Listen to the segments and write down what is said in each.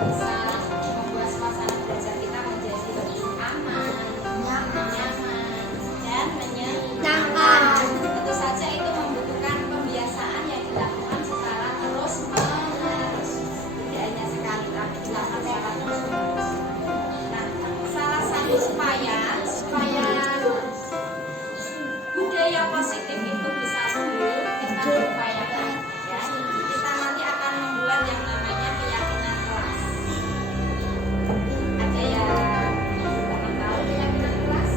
bisa membuat suasana belajar kita menjadi lebih aman, nyaman, dan menyenangkan. Tentu saja itu membutuhkan pembiasaan yang dilakukan secara terus-menerus, tidak hanya sekali tapi dilakukan secara terus-menerus. Nah, salah satu supaya budaya positif itu bisa tumbuh, kita upayakan ya. Kita nanti akan membuat yang namanya keyakinan kelas. Ada yang belum tahu keyakinan kelas?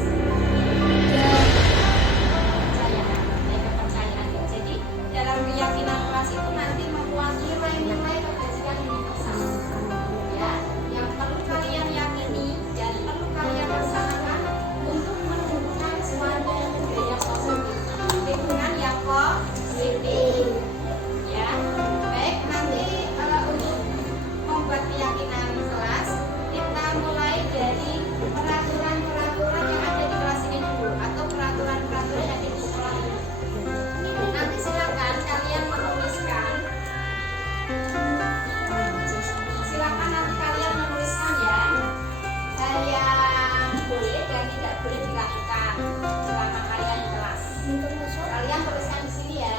Kepercayaan, kepercayaan. Jadi dalam keyakinan kelas itu nanti memuat nilai-nilai kebajikan universal. Ya, yang perlu kalian yakini dan perlu kalian laksanakan untuk menumbuhkan suatu budaya positif, lingkungan yang positif. Ya, baik, nanti untuk membuat keyakinan kelas, kita mulai dari peraturan-peraturan yang ada di kelas ini dulu, atau peraturan-peraturan yang ada di sekolah ini. Nanti silakan kalian menuliskan. Silakan nanti kalian menuliskan ya hal yang boleh dan tidak boleh dilakukan selama kalian di kelas. Kalian tuliskan di sini ya.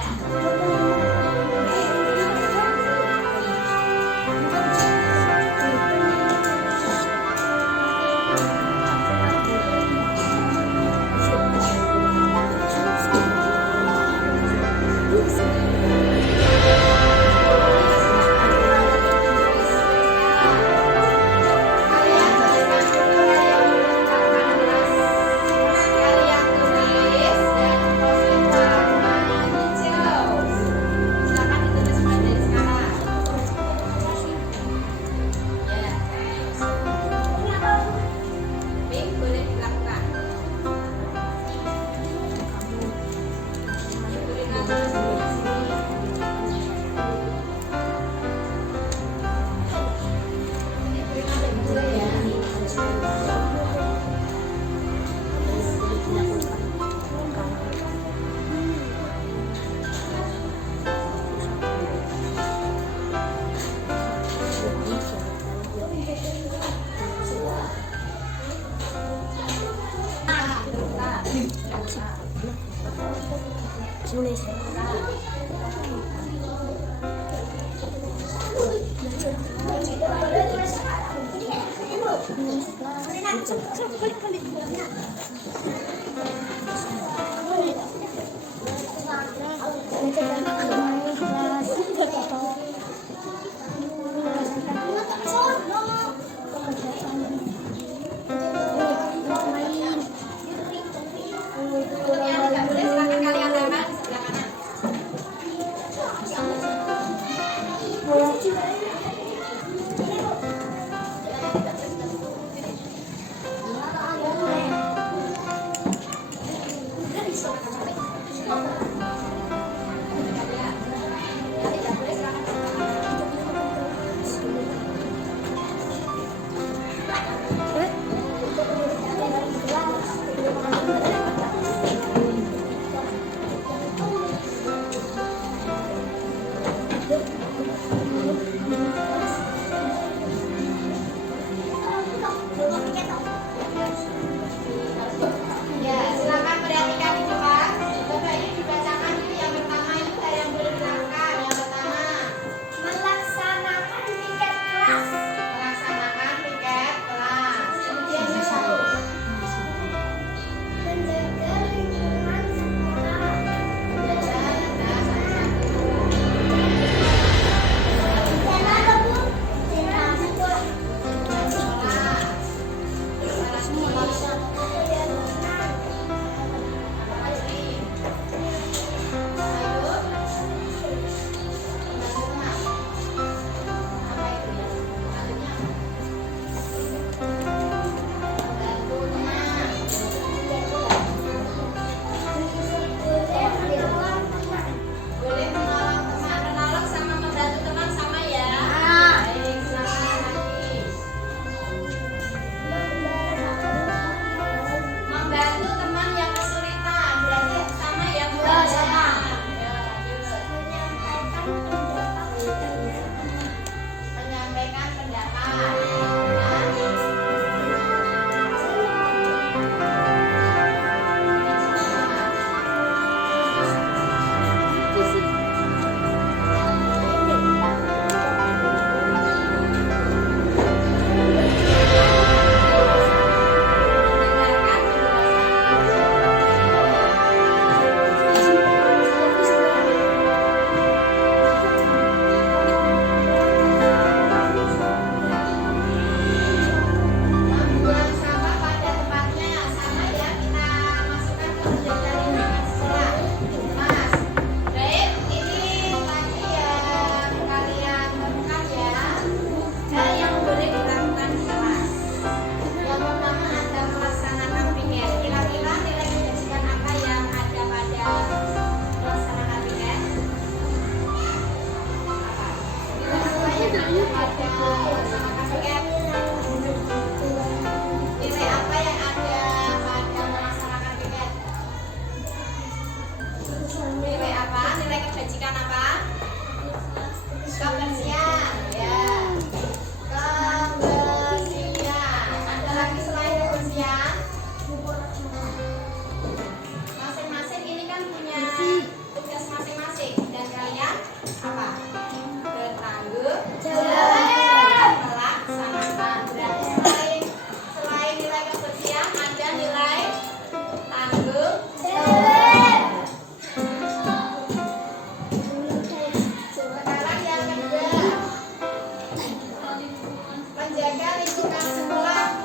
menjaga lingkungan sekolah.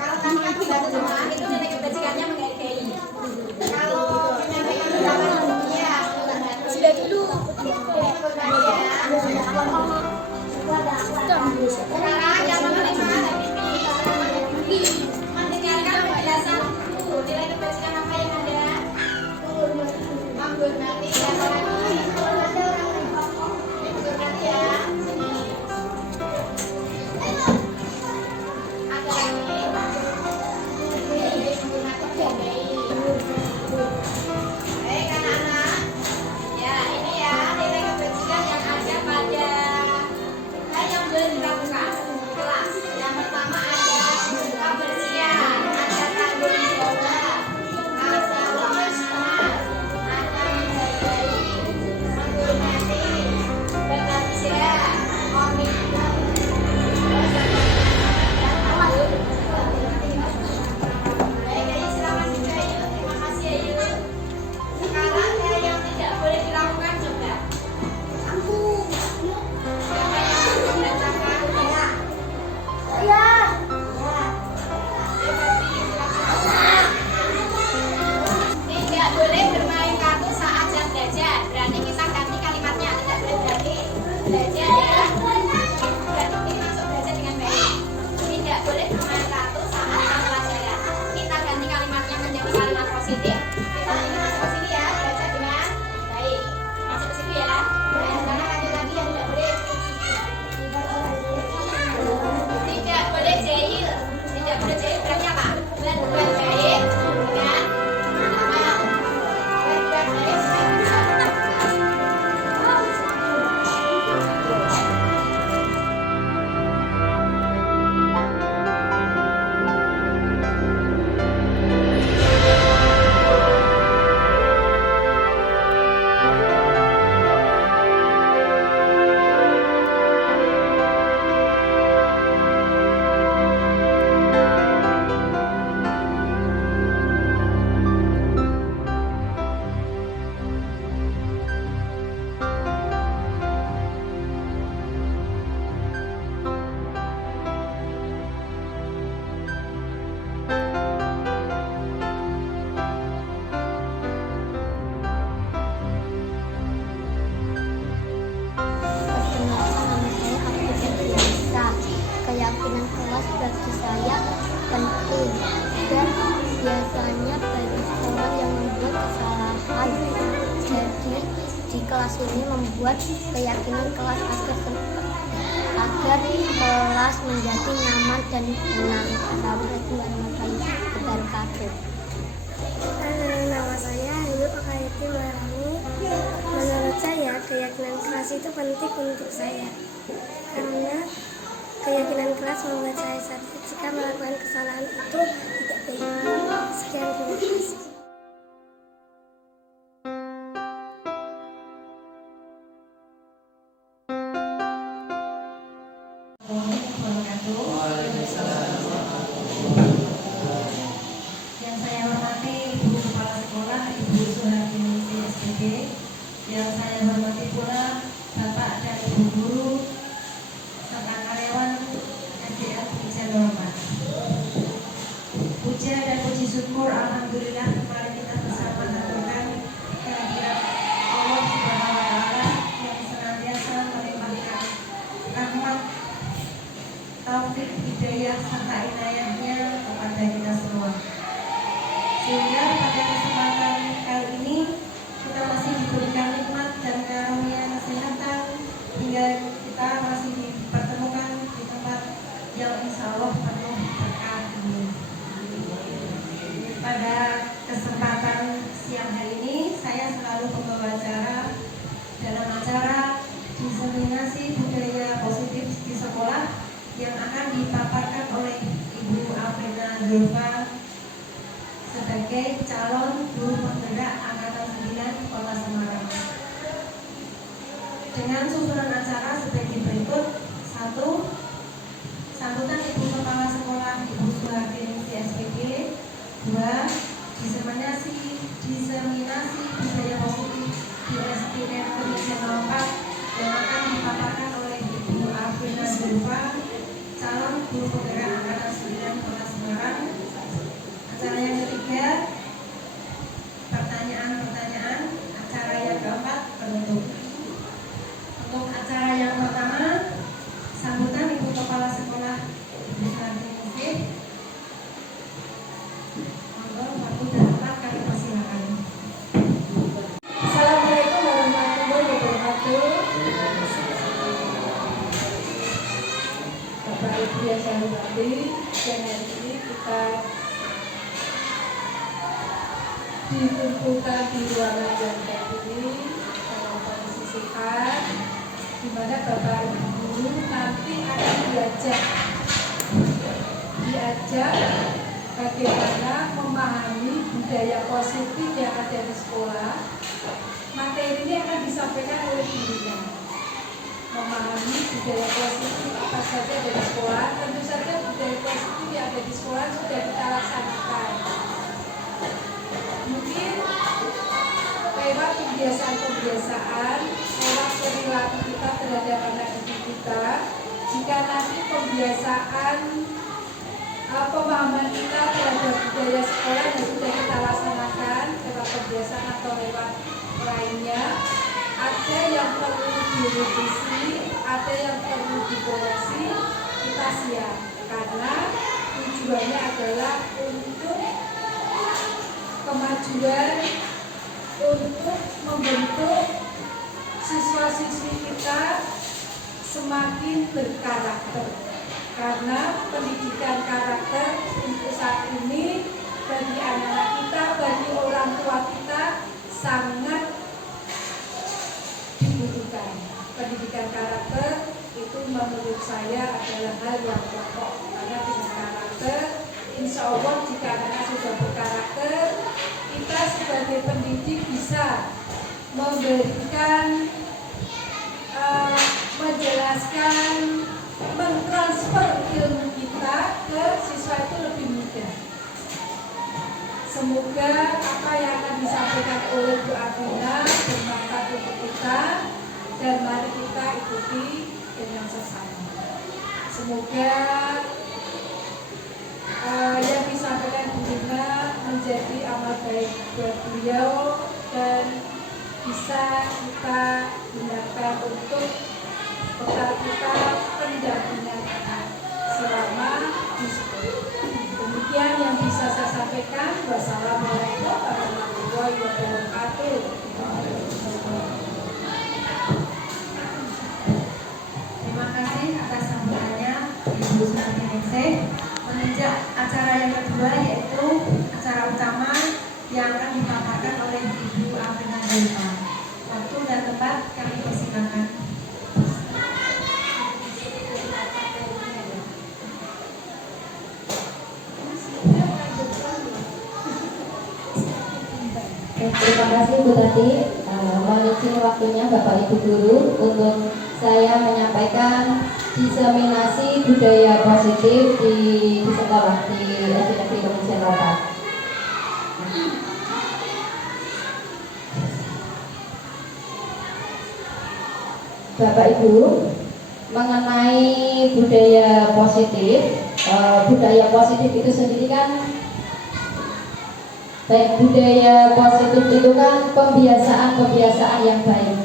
Kalau kalian membantu sekolah itu nilai kebajikannya menghargai. Kalau menyampaikan pendapat ya sudah dulu. Sekarang yang menerima dan mendengarkan penjelasan guru. Nilai kebajikan apa yang ada? Menghormati dan menghormati ya. Ada lagi. Anak-anak, ya ini ya nilai kebajikan yang ada pada hal yang boleh dilakukan di kelas. Yang pertama ada kebersihan, ada tanggung jawab, ada waspada, ada menghargai, menghormati, bekerja, komitmen. Sekarang yang tidak boleh dilakukan coba. Siapa yang membacakan? Tidak boleh bermain kartu saat jam belajar. Berarti kita ganti kalimatnya. Tidak boleh berarti belajar ya. Berarti masuk belajar dengan baik. Tidak boleh bermain kartu saat jam pelajaran. Kita ganti kalimatnya menjadi kalimat positif. Kita ini masuk ke sini ya, belajar dengan baik. Masuk ke situ ya. Sekarang lanjut lagi yang tidak boleh. Tidak boleh jahil. Tidak boleh jahil berarti apa? Berbuat baik dengan amal. Berbuat baik dengan keyakinan kelas bagi saya penting dan biasanya bagi orang yang membuat kesalahan. Jadi di kelas ini membuat keyakinan kelas agar kelas menjadi nyaman dan tenang. Assalamualaikum warahmatullahi wabarakatuh. Nama saya Ayu Okaiti Marani. Menurut saya keyakinan kelas itu penting untuk saya karena keyakinan kelas membuat saya sadar jika melakukan kesalahan itu tidak baik. Sekian, terima kasih. Yang saya hormati Ibu Kepala Sekolah Ibu Suhartini SPB, yang saya hormati pula Bapak dan Ibu Guru serta karyawan SDN Puja Normat. Puja dan puji syukur alhamdulillah kemarin kita bersama haturkan kehadirat Allah Subhanahu wa taala yang senantiasa melimpahkan rahmat, taufik, hidayah serta inayahnya kepada kita semua. Sehingga pada kesempatan kali ini kita masih diberikan nikmat dan karunia kesehatan hingga kita masih dipertemukan di tempat yang insya Allah penuh berkah ini. Pada kesempatan siang hari ini saya selalu membawa acara dalam acara diseminasi budaya positif di sekolah yang akan dipaparkan oleh Ibu Afrina Zulfa sebagai calon guru penggerak angkatan 9 Kota Semarang. Dengan susunan acara sebagai berikut: 1. Sambutan Ibu Kepala Sekolah Ibu Suhartini SPB. 2. Diseminasi budaya positif di SDN Negeri 04 yang akan dipaparkan oleh Ibu Afrina Guru Penggerak Angkatan 9 Kota Semarang. Acara yang ketiga, pertanyaan-pertanyaan. Acara yang keempat, penutup. Untuk acara yang pertama, sambutan Ibu Kepala Sekolah Ibu Sularti Mufid. Monggo waktu dan tempat kami persilakan. Assalamualaikum warahmatullahi wabarakatuh. Bapak Ibu yang saya hormati, dan hari ini kita dikumpulkan di ruangan yang kayak ini dalam kondisi sehat, di mana Bapak Ibu guru nanti akan diajak bagaimana memahami budaya positif yang ada di sekolah. Materi ini akan disampaikan oleh gurunya. Memahami budaya positif apa saja ada di sekolah. Tentu saja budaya positif yang ada di sekolah sudah kita laksanakan. Mungkin lewat kebiasaan-kebiasaan, lewat perilaku kita terhadap anak didik kita. Jika nanti pembiasaan pemahaman kita terhadap budaya sekolah yang sudah kita laksanakan lewat kebiasaan atau lewat lainnya, ada yang perlu direvisi, ada yang perlu dikoreksi, kita siap karena tujuannya adalah untuk kemajuan, untuk membentuk siswa-siswi kita semakin berkarakter. Karena pendidikan karakter untuk saat ini bagi anak-anak kita, bagi orang tua kita sangat dibutuhkan. Pendidikan karakter itu menurut saya adalah hal yang pokok. Karena dengan karakter, insya Allah jika anak sudah berkarakter, kita sebagai pendidik bisa memberikan, menjelaskan, mentransfer ilmu kita ke siswa itu lebih mudah. Semoga apa yang akan disampaikan oleh Bu Adina bermanfaat untuk kita dan mari kita ikuti dengan sesama. Semoga yang disampaikan Bu Adina menjadi amal baik buat beliau dan bisa kita gunakan untuk bekal kita pendampingan anak selama di sekolah. Demikian yang bisa saya sampaikan. Wassalamualaikum warahmatullahi wabarakatuh. Terima kasih atas sambutannya Ibu Sularti Mufid. Menginjak acara yang kedua yaitu acara utama yang akan dipaparkan oleh Ibu Afrina Delta. Waktu dan tempat kami persilakan. Terima kasih Bu Tati. Mohon izin waktunya Bapak Ibu Guru untuk saya menyampaikan diseminasi budaya positif di sekolah di SD Negeri Kementerian Lombok. Bapak Ibu, mengenai budaya positif itu sendiri kan, baik budaya positif itu kan pembiasaan yang baik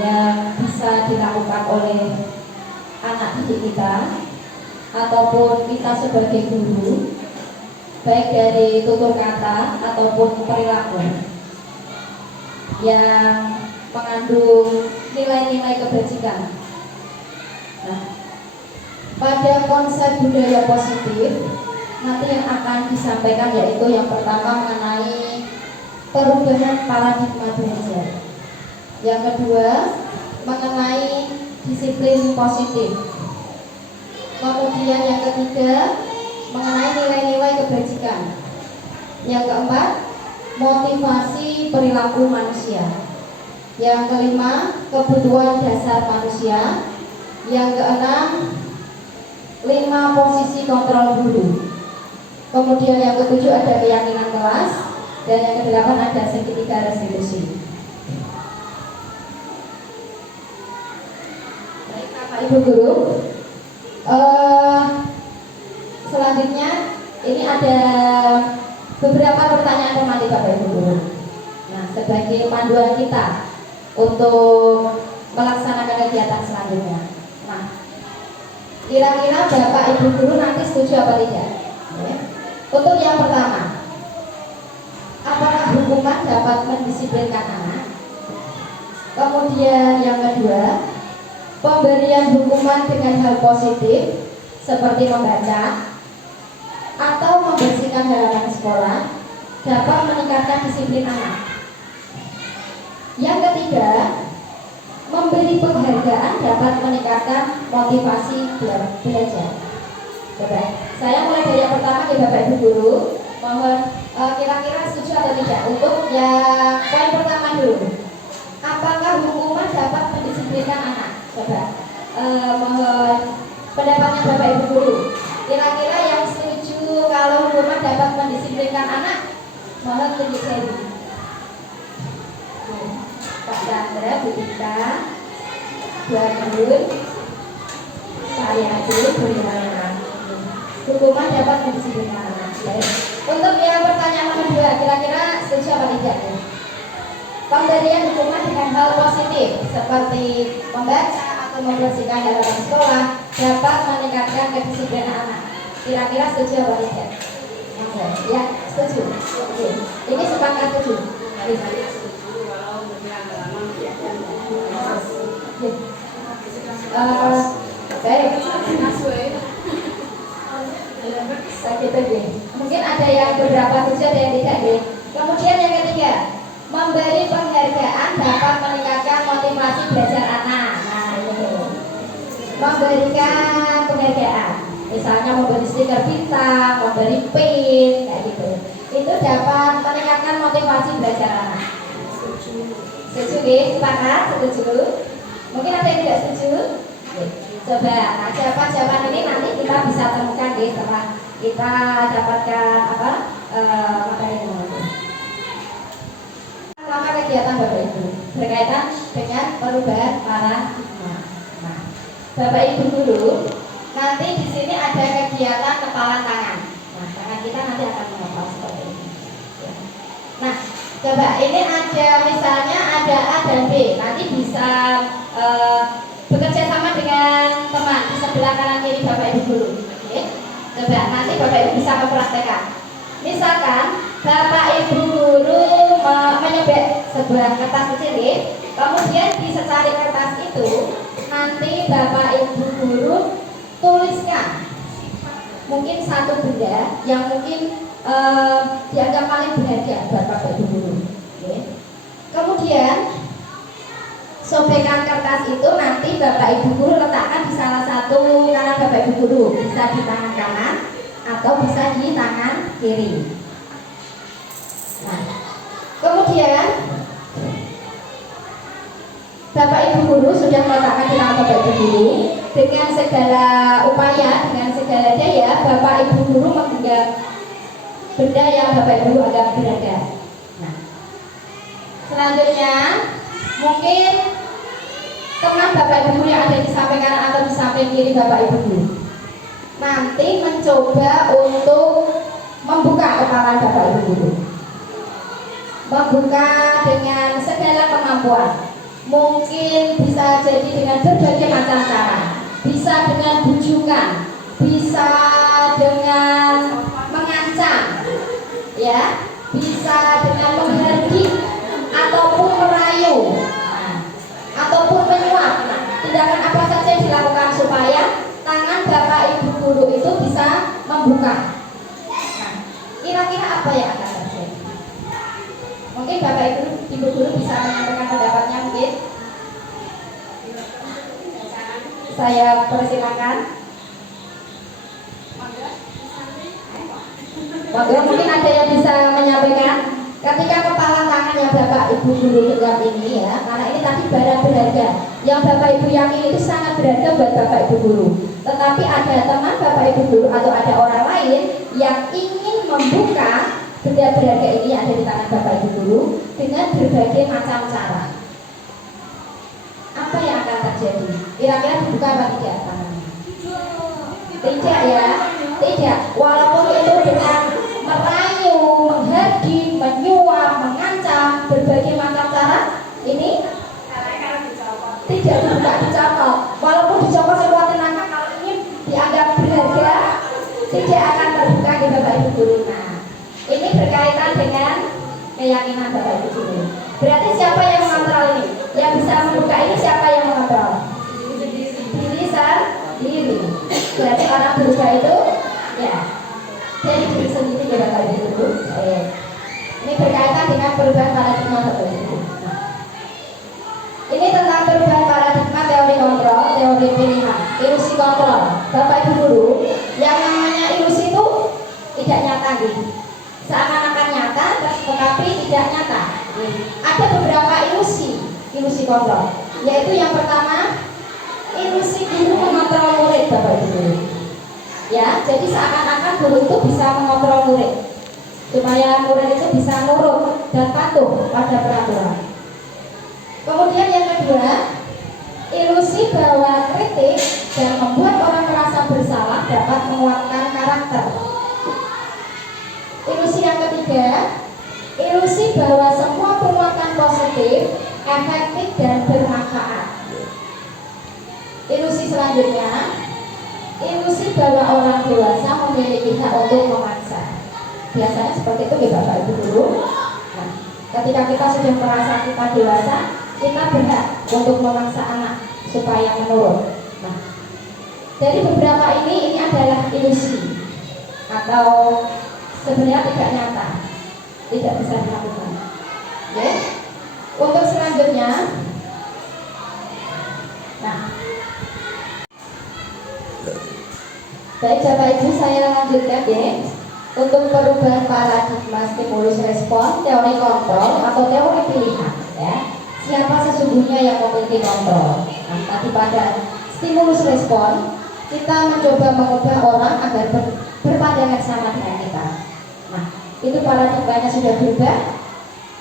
yang bisa dilakukan oleh anak didik kita ataupun kita sebagai guru, baik dari tutur kata ataupun perilaku yang mengandung nilai-nilai kebajikan. Nah, pada konsep budaya positif nanti yang akan disampaikan yaitu yang pertama mengenai perubahan paradigma belajar, yang kedua mengenai disiplin positif, kemudian yang ketiga mengenai nilai-nilai kebajikan, yang keempat motivasi perilaku manusia, yang kelima kebutuhan dasar manusia, yang keenam 5 posisi kontrol guru. Kemudian yang ketujuh ada keyakinan kelas, dan yang kedelapan ada segitiga restitusi. Baik Bapak Ibu Guru, selanjutnya ini ada beberapa pertanyaan pematik Bapak Ibu guru. Nah, sebagai panduan kita untuk melaksanakan kegiatan selanjutnya. Nah, kira-kira Bapak Ibu guru nanti setuju apa tidak? Ya. Untuk yang pertama, apakah hukuman dapat mendisiplinkan anak? Kemudian yang kedua, pemberian hukuman dengan hal positif seperti membaca atau membersihkan halaman sekolah dapat meningkatkan disiplin anak. Yang ketiga, memberi penghargaan dapat meningkatkan motivasi belajar. Coba, saya mulai dari yang pertama ya Bapak Ibu guru. Mohon kira-kira setuju atau tidak untuk yang poin pertama dulu. Apakah hukuman dapat mendisiplinkan anak? Coba, mohon pendapatnya Bapak Ibu guru. Kira-kira yang setuju kalau hukuman dapat mendisiplinkan anak, mohon tunjuk jari. Pak Chandra, Bu Dita, Bu Arjun, Pak Ariadul, Bu Rina. Hukuman dapat mendisiplinkan anak. Untuk yang pertanyaan nomor 2, kira-kira setuju apa tidak? Pemberian hukuman dengan hal positif seperti membaca atau membersihkan halaman sekolah dapat meningkatkan kedisiplinan anak. Kira-kira setuju apa tidak? Ya, setuju. Oke. Ini sepakat setuju. Baik. Mungkin ada yang beberapa setuju, ada yang tidak. Kemudian yang ketiga, memberi penghargaan dapat meningkatkan motivasi belajar anak. Nah, ini memberikan penghargaan, misalnya memberi stiker bintang, memberi pin, kayak gitu. Itu dapat meningkatkan motivasi belajar anak. Setuju, sepakat, setuju. Mungkin ada yang tidak setuju. Coba, nah jawaban ini nanti kita bisa temukan setelah kita dapatkan materi ini. Melakukan kegiatan Bapak Ibu berkaitan dengan perubahan paradigma. Nah, Bapak Ibu guru, nanti di sini ada kegiatan kepalan tangan. Nah, tangan kita nanti akan mengepal seperti ini. Nah, coba ini ada misalnya ada A dan B. Nanti bisa bekerja sama dengan teman di sebelah kanan kiri Bapak Ibu guru. Oke. Coba nanti Bapak Ibu bisa mempraktekkan. Misalkan Bapak Ibu guru menyobek sebuah kertas kecil, kemudian di secari kertas itu nanti Bapak Ibu guru tuliskan mungkin satu benda yang mungkin dianggap paling berharga buat Bapak Ibu guru. Oke. Kemudian sobekan kertas itu nanti Bapak Ibu guru letakkan di salah satu kanan Bapak Ibu guru, bisa di tangan kanan atau bisa di tangan kiri. Nah, kemudian Bapak Ibu guru sudah meletakkan di tangan Bapak Ibu guru. Dengan segala upaya, dengan segala daya, Bapak Ibu guru menggenggam benda yang Bapak Ibu anggap berharga. Nah, selanjutnya mungkin teman Bapak Ibu guru yang ada di samping kanan atau di samping kiri Bapak Ibu guru nanti mencoba untuk membuka kepala Bapak Ibu guru, membuka dengan segala kemampuan. Mungkin bisa jadi dengan berbagai macam cara, bisa dengan bujukan, bisa dengan mengancam, ya, bisa dengan menghardik ataupun merayu, ataupun menyuap. Tindakan apa saja yang dilakukan supaya tangan Bapak Ibu guru itu bisa membuka. Nah, kira-kira apa yang akan terjadi? Mungkin Bapak Ibu guru bisa menyampaikan pendapatnya mungkin. Saya persilakan. Mungkin ada yang bisa menyampaikan. Ketika kepala tangan yang Bapak Ibu guru genggam ini, ya, karena ini tadi barang berharga yang Bapak Ibu yakini itu sangat berharga buat Bapak Ibu guru. Tetapi ada teman Bapak Ibu guru atau ada orang lain yang ingin membuka benda berharga ini yang ada di tangan Bapak Ibu guru dengan berbagai macam cara. Apa yang akan terjadi? Kira-kira dibuka apa tidak tangannya? Tidak, ya. Tidak, walaupun itu dengan merayu, menghardik, menyuap, mengancam, berbagai macam cara, ini tidak dibuka dicokok. Walaupun dicokok sekuat tenaga, kalau ini dianggap berharga, tidak akan terbuka di Bapak Ibu guru. Nah, ini berkaitan dengan keyakinan Bapak Ibu guru. Berarti siapa yang mengontrol ini? Yang bisa membuka ini siapa yang mengontrol? Diri sendiri. Berarti orang berubah itu ya dari diri sendiri ya Bapak Ibu guru. Ini berkaitan dengan perubahan paradigma Bapak Ibu guru. Ini tentang perubahan paradigma teori kontrol, teori pilihan, ilusi kontrol. Bapak Ibu guru, yang namanya ilusi itu tidak nyata gitu. Seakan-akan nyata, tetapi tidak nyata. Ada beberapa ilusi kontrol. Yaitu yang pertama, ilusi guru mengontrol murid Bapak Ibu guru. Ya, jadi seakan-akan guru itu bisa mengontrol murid supaya murid itu bisa nurut dan patuh pada peraturan. Kemudian yang kedua, ilusi bahwa kritik dan membuat orang merasa bersalah dapat menguatkan karakter. Ilusi yang ketiga, ilusi bahwa semua penguatan positif, efektif dan bermanfaat. Ilusi selanjutnya, ilusi bahwa orang dewasa memiliki hak untuk memaksa. Biasanya seperti itu ya Bapak Ibu guru. Nah, ketika kita sudah merasa kita dewasa, kita berhak untuk memaksa anak supaya menurut. Nah, dari beberapa ini adalah ilusi atau sebenarnya tidak nyata, tidak bisa dilakukan. Oke? Untuk selanjutnya, nah, baik Bapak Ibu saya lanjutkan ya. Untuk perubahan paradigma stimulus respon, teori kontrol atau teori pilihan, ya. Siapa sesungguhnya yang memiliki kontrol? Nah, tadi pada stimulus respon, kita mencoba mengubah orang agar berpandangan sama dengan kita. Nah, itu paradigmanya sudah berubah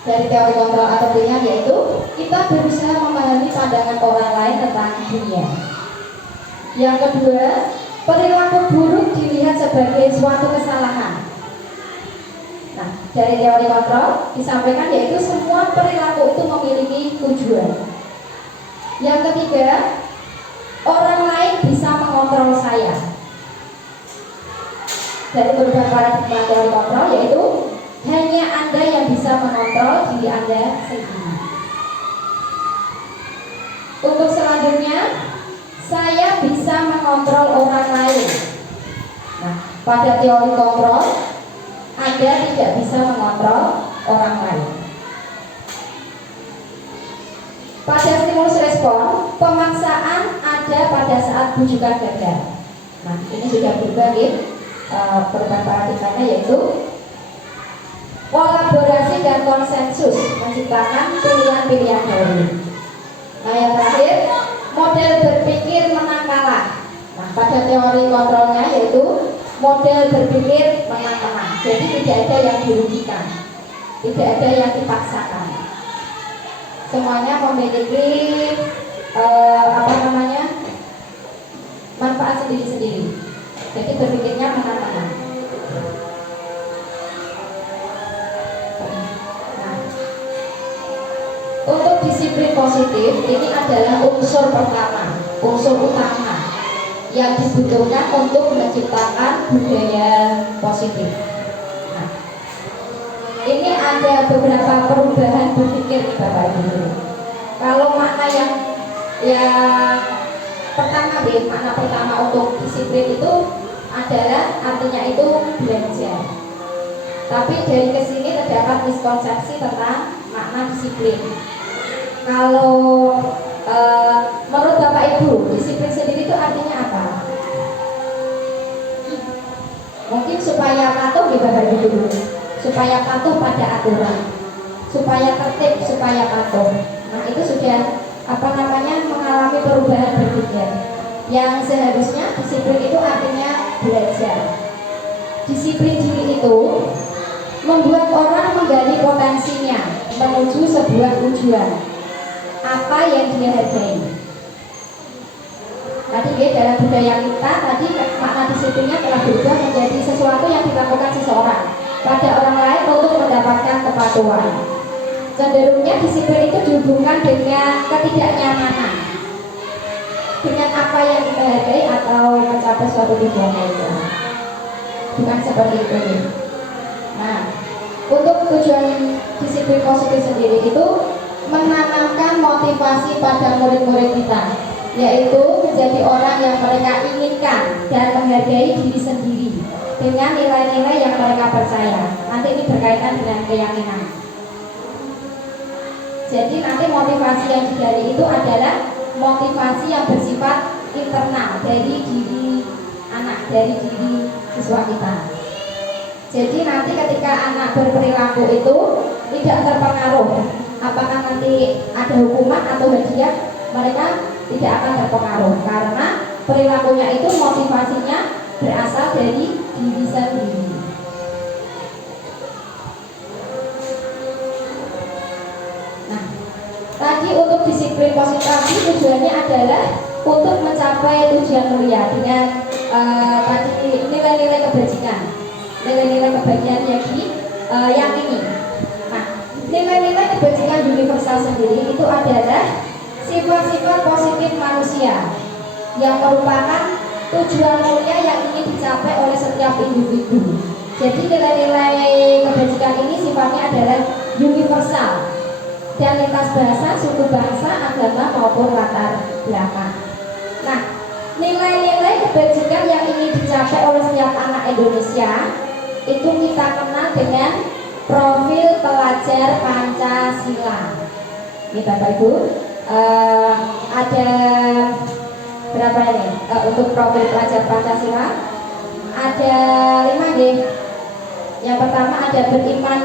dari teori kontrol atau pilihan, yaitu kita berusaha memahami pandangan orang lain tentang dunia. Yang kedua, perilaku buruk dilihat sebagai suatu kesalahan. Nah, dari teori kontrol disampaikan yaitu semua perilaku itu memiliki tujuan. Yang ketiga, orang lain bisa mengontrol saya. Dari perubahan paradigma teori kontrol yaitu hanya Anda yang bisa mengontrol diri Anda sendiri. Untuk selanjutnya, saya bisa mengontrol orang lain. Nah, pada teori kontrol Anda tidak bisa mengontrol orang lain. Pada stimulus respon, pemaksaan ada pada saat bujukan gagal. Nah, ini sudah berubah perubahan paradigmanya yaitu kolaborasi dan konsensus menciptakan pilihan-pilihan baru. Nah, yang terakhir, model berpikir menang kalah. Nah, pada teori kontrolnya yaitu model berpikir menang kalah. Jadi tidak ada yang dirugikan, tidak ada yang dipaksakan. Semuanya memiliki manfaat sendiri-sendiri. Jadi berpikirnya menang-menang. Nah, untuk disiplin positif ini adalah unsur pertama, unsur utama yang dibutuhkan untuk menciptakan budaya positif. Nah, ini ada beberapa perubahan berpikir Bapak Ibu. Kalau makna yang pertama makna pertama untuk disiplin itu adalah artinya itu belajar. Tapi dari kesini terdapat miskonsepsi tentang makna disiplin. Kalau menurut Bapak Ibu, disiplin sendiri itu artinya apa? Mungkin supaya patuh di Bapak Ibu, supaya patuh pada aturan, supaya tertib, supaya patuh. Nah, itu sudah mengalami perubahan berpikir. Yang seharusnya disiplin itu artinya belajar. Disiplin diri itu membuat orang menggali potensinya menuju sebuah tujuan. Apa yang dia hargai. Tadi dalam budaya kita tadi makna disiplinnya telah berubah menjadi pada orang lain untuk mendapatkan kepatuhan. Cenderungnya disiplin itu dihubungkan dengan ketidaknyamanan, dengan apa yang kita hargai atau mencapai suatu tujuan lainnya. Bukan seperti itu. Nah, untuk tujuan disiplin positif sendiri itu menanamkan motivasi pada murid-murid kita, yaitu menjadi orang yang mereka inginkan dan menghargai diri sendiri dengan nilai-nilai yang mereka percaya. Nanti ini berkaitan dengan keyakinan. Jadi nanti motivasi yang digali itu adalah motivasi yang bersifat internal dari diri anak, dari diri siswa kita. Jadi nanti ketika anak berperilaku itu tidak terpengaruh apakah nanti ada hukuman atau hadiah, mereka tidak akan terpengaruh karena perilakunya itu motivasinya berasal dari diri sendiri. Nah, tadi untuk disiplin positif tadi tujuannya adalah untuk mencapai tujuan mulia dengan tadi nilai-nilai kebajikan, nilai-nilai kebajikan yang diyakini. Nah, nilai-nilai kebajikan universal sendiri itu adalah sifat-sifat positif manusia yang merupakan tujuan mulia yang ingin dicapai oleh setiap individu. Jadi nilai-nilai kebajikan ini sifatnya adalah universal dan lintas bahasa, suku bangsa, agama maupun latar belakang. Nah, nilai-nilai kebajikan yang ingin dicapai oleh setiap anak Indonesia itu kita kenal dengan profil pelajar Pancasila. Ini Bapak Ibu, ada berapa ini untuk profil pelajar Pancasila? Ada 5 nih. Yang pertama ada beriman,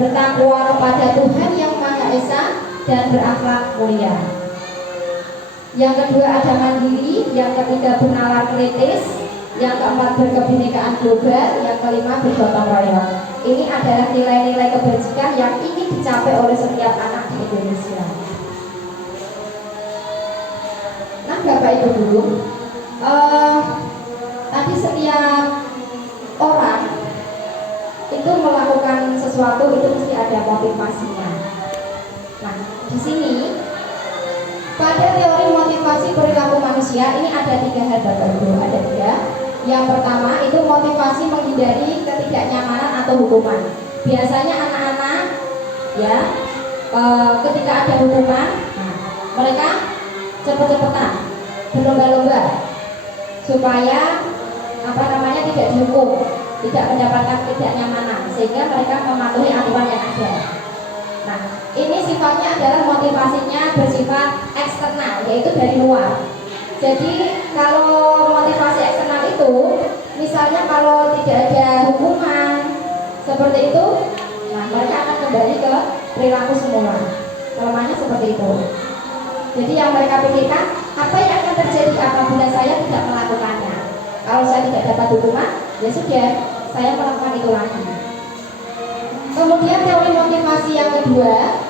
bertakwa kepada Tuhan yang Maha Esa dan berakhlak mulia. Yang kedua ada mandiri, yang ketiga bernalar kritis, yang keempat berkebinekaan global, yang kelima bergotong royong. Ini adalah nilai-nilai kebajikan yang ingin dicapai oleh setiap anak di Indonesia. Nah, Bapak Ibu dulu, tadi setiap orang itu melakukan sesuatu itu mesti ada motivasinya. Nah, di sini pada teori motivasi perilaku manusia ini ada 3 hal Bapak Ibu, ada 3. Yang pertama itu motivasi menghindari ketidaknyamanan atau hukuman. Biasanya anak-anak ya ketika ada hukuman, mereka cepet-cepetan berlomba-lomba supaya tidak dihukum, tidak mendapatkan ketidaknyamanan, sehingga mereka mematuhi aturan yang ada. Nah, ini sifatnya adalah motivasinya bersifat eksternal, yaitu dari luar. Jadi kalau motivasi eksternal itu, misalnya kalau tidak ada hukuman seperti itu, nah mereka akan kembali ke perilaku semula. Kelemahannya seperti itu. Jadi yang mereka pikirkan, apa yang akan terjadi apabila saya tidak melakukannya? Kalau saya tidak dapat hukuman, ya sudah, saya melakukan itu lagi. Kemudian teori motivasi yang kedua,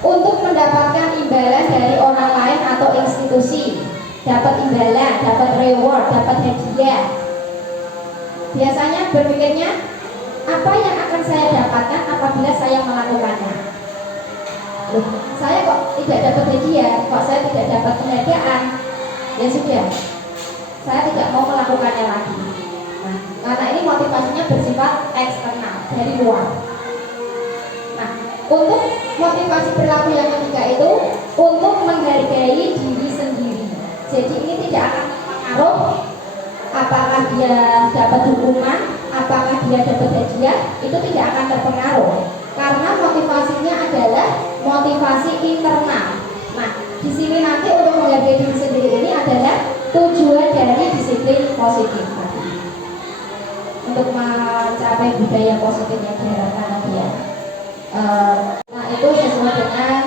untuk mendapatkan imbalan dari orang lain atau institusi, dapat imbalan, dapat reward, dapat hadiah. Biasanya berpikirnya, apa yang akan saya dapatkan apabila saya melakukannya? Loh, saya kok tidak dapat hadiah, kok saya tidak dapat penghargaan? Ya sudah, saya tidak mau melakukannya lagi. Nah, karena ini motivasinya bersifat eksternal, dari luar. Nah, untuk motivasi perilaku yang ketiga itu untuk menghargai diri sendiri. Jadi ini tidak akan mempengaruh apakah dia dapat hukuman, apakah dia dapat hadiah, itu tidak akan terpengaruh karena motivasinya adalah motivasi internal. Nah, di sini nanti untuk menghargai diri sendiri ini adalah tujuan dari disiplin positif tadi. Untuk mencapai budaya positif yang diharapkan tadi ya. Nah, itu sesuai dengan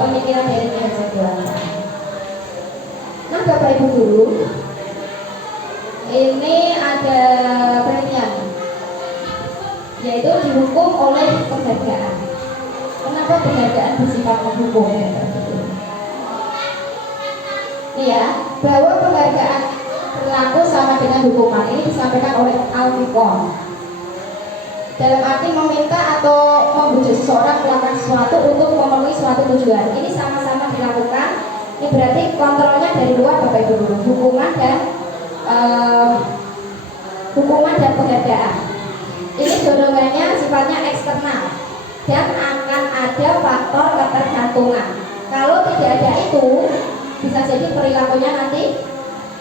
pemikiran dari Ki Dewantara. Nah, Bapak Ibu guru, ini ada perhatian, yaitu dihukum oleh penghargaan. Kenapa penghargaan bersifat menghukum? Iya, bahwa penghargaan berlaku sama dengan hukuman ini disampaikan oleh Al-Fiqh. dalam arti meminta atau membujuk seseorang melakukan sesuatu untuk memenuhi suatu tujuan. Ini sama-sama dilakukan. Ini berarti kontrolnya dari luar Bapak Ibu dulu, hukuman dan penghargaan. Ini dorongannya sifatnya eksternal dan akan ada faktor ketergantungan. Kalau tidak ada itu, bisa jadi perilakunya nanti